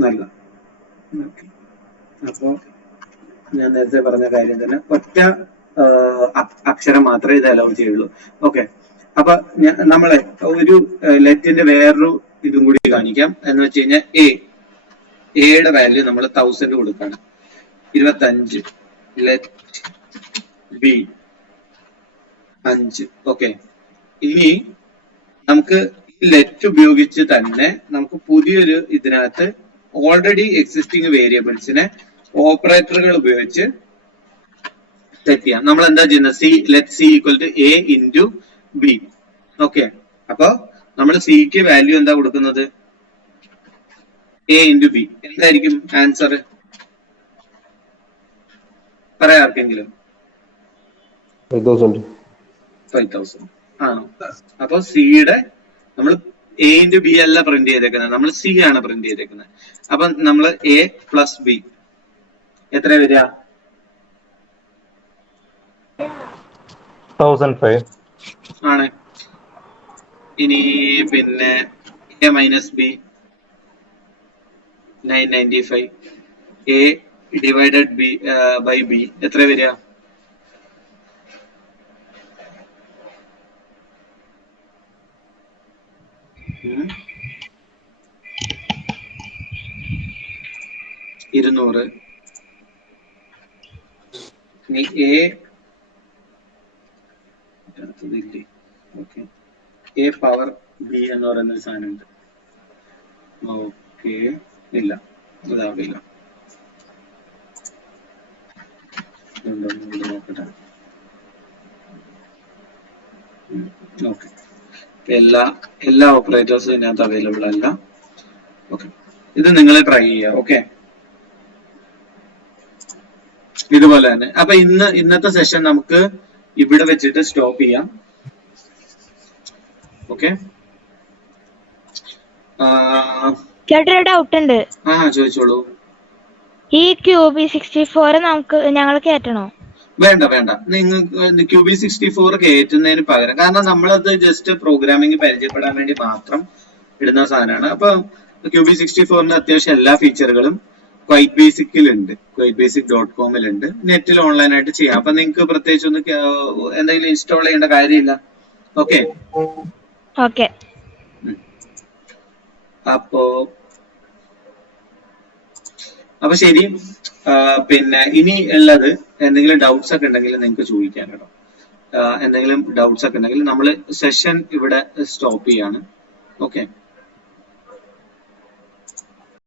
നല്ല ഓക്കെ, അപ്പോ ഞാൻ നേരത്തെ പറഞ്ഞ കാര്യം തന്നെ ഒറ്റ അക്ഷരം മാത്രമേ ഇത് അലൗ ചെയ്യുള്ളൂ. ഓക്കെ, അപ്പൊ നമ്മളെ ഒരു ലെറ്റിന്റെ വേറൊരു ഇതും കൂടി കാണിക്കാം. എന്ന് വെച്ച് കഴിഞ്ഞാൽ എയുടെ വാല്യൂ നമ്മൾ 1000 കൊടുക്കാണ്. 25 ലെറ്റ് ബി 5. ഓക്കെ, ഇനി നമുക്ക് ഈ ലെറ്റ് ഉപയോഗിച്ച് തന്നെ നമുക്ക് പുതിയൊരു ഇതിനകത്ത് ഓൾറെഡി എക്സിസ്റ്റിംഗ് വേരിയബിൾസിനെ ഓപ്പറേറ്ററുകൾ ഉപയോഗിച്ച് സെറ്റ് ചെയ്യാം. നമ്മൾ എന്താ ചെയ്യുന്നത്? Let C equal to A into B. Okay, അപ്പൊ നമ്മൾ സിക്ക് വാല്യൂ എന്താ കൊടുക്കുന്നത്? A into B. എന്തായിരിക്കും ആൻസർ? പറയാം ആർക്കെങ്കിലും? 5000 ആണോ? അപ്പൊ സിയുടെ നമ്മൾ എ ഇൻറ്റു ബി അല്ല പ്രിന്റ് ചെയ്തേക്കുന്നത്, നമ്മൾ സി ആണ് പ്രിന്റ് ചെയ്തേക്കുന്നത്. അപ്പൊ നമ്മൾ എ പ്ലസ് ബി എത്ര വരിക? 1005 ആണ്. ഇനി പിന്നെ A minus B 995. A divided B by B എത്ര വരിക? ഇരുന്നൂറ്. ഇനി ഓക്കെ, എ പവർ ബി എന്ന് പറയുന്ന സാധനമുണ്ട്. ഓക്കെ, ഇല്ല, ഇതാവില്ല. നോക്കട്ടെ. ഓക്കെ, എല്ലാ ഓപ്പറേറ്റേഴ്സും ഇതിനകത്ത് അവൈലബിൾ അല്ല. ഓക്കെ, ഇത് നിങ്ങൾ ട്രൈ ചെയ്യുക. ഓക്കെ, ഇതുപോലെ തന്നെ. അപ്പൊ ഇന്നത്തെ സെഷൻ നമുക്ക് ഇവിടെ വെച്ചിട്ട് സ്റ്റോപ്പ് ചെയ്യാം. ഓക്കെ, ചേട്ടൊരു ഡൗട്ട് ഉണ്ട്. ചോദിച്ചോളൂ. ഈ QB64 ഞങ്ങൾ കേറ്റണോ? വേണ്ട, നിങ്ങൾക്ക് QB64 കയറ്റുന്നതിന് പകരം, കാരണം നമ്മളത് ജസ്റ്റ് പ്രോഗ്രാമിംഗ് പരിചയപ്പെടാൻ വേണ്ടി മാത്രം ഇടുന്ന സാധനമാണ്. അപ്പൊ QB64ന്റെ അത്യാവശ്യം എല്ലാ ഫീച്ചറുകളും ക്വൈറ്റ് ബേസിക്കിലുണ്ട്, quitebasic.com-ലുണ്ട്. നെറ്റിൽ ഓൺലൈനായിട്ട് ചെയ്യാം. അപ്പൊ നിങ്ങൾക്ക് പ്രത്യേകിച്ച് ഒന്നും എന്തെങ്കിലും ഇൻസ്റ്റാൾ ചെയ്യേണ്ട കാര്യമില്ല. ഓക്കെ, അപ്പൊ ശരി. പിന്നെ ഇനി ഉള്ളത് എന്തെങ്കിലും ഡൗട്ട്സ് ഒക്കെ ഉണ്ടെങ്കിൽ നിങ്ങൾക്ക് ചോദിക്കാൻ കേട്ടോ. എന്തെങ്കിലും ഡൗട്ട്സ് ഒക്കെ ഉണ്ടെങ്കിൽ നമ്മൾ സെഷൻ ഇവിടെ സ്റ്റോപ്പ് ചെയ്യാണ്. ഓക്കെ.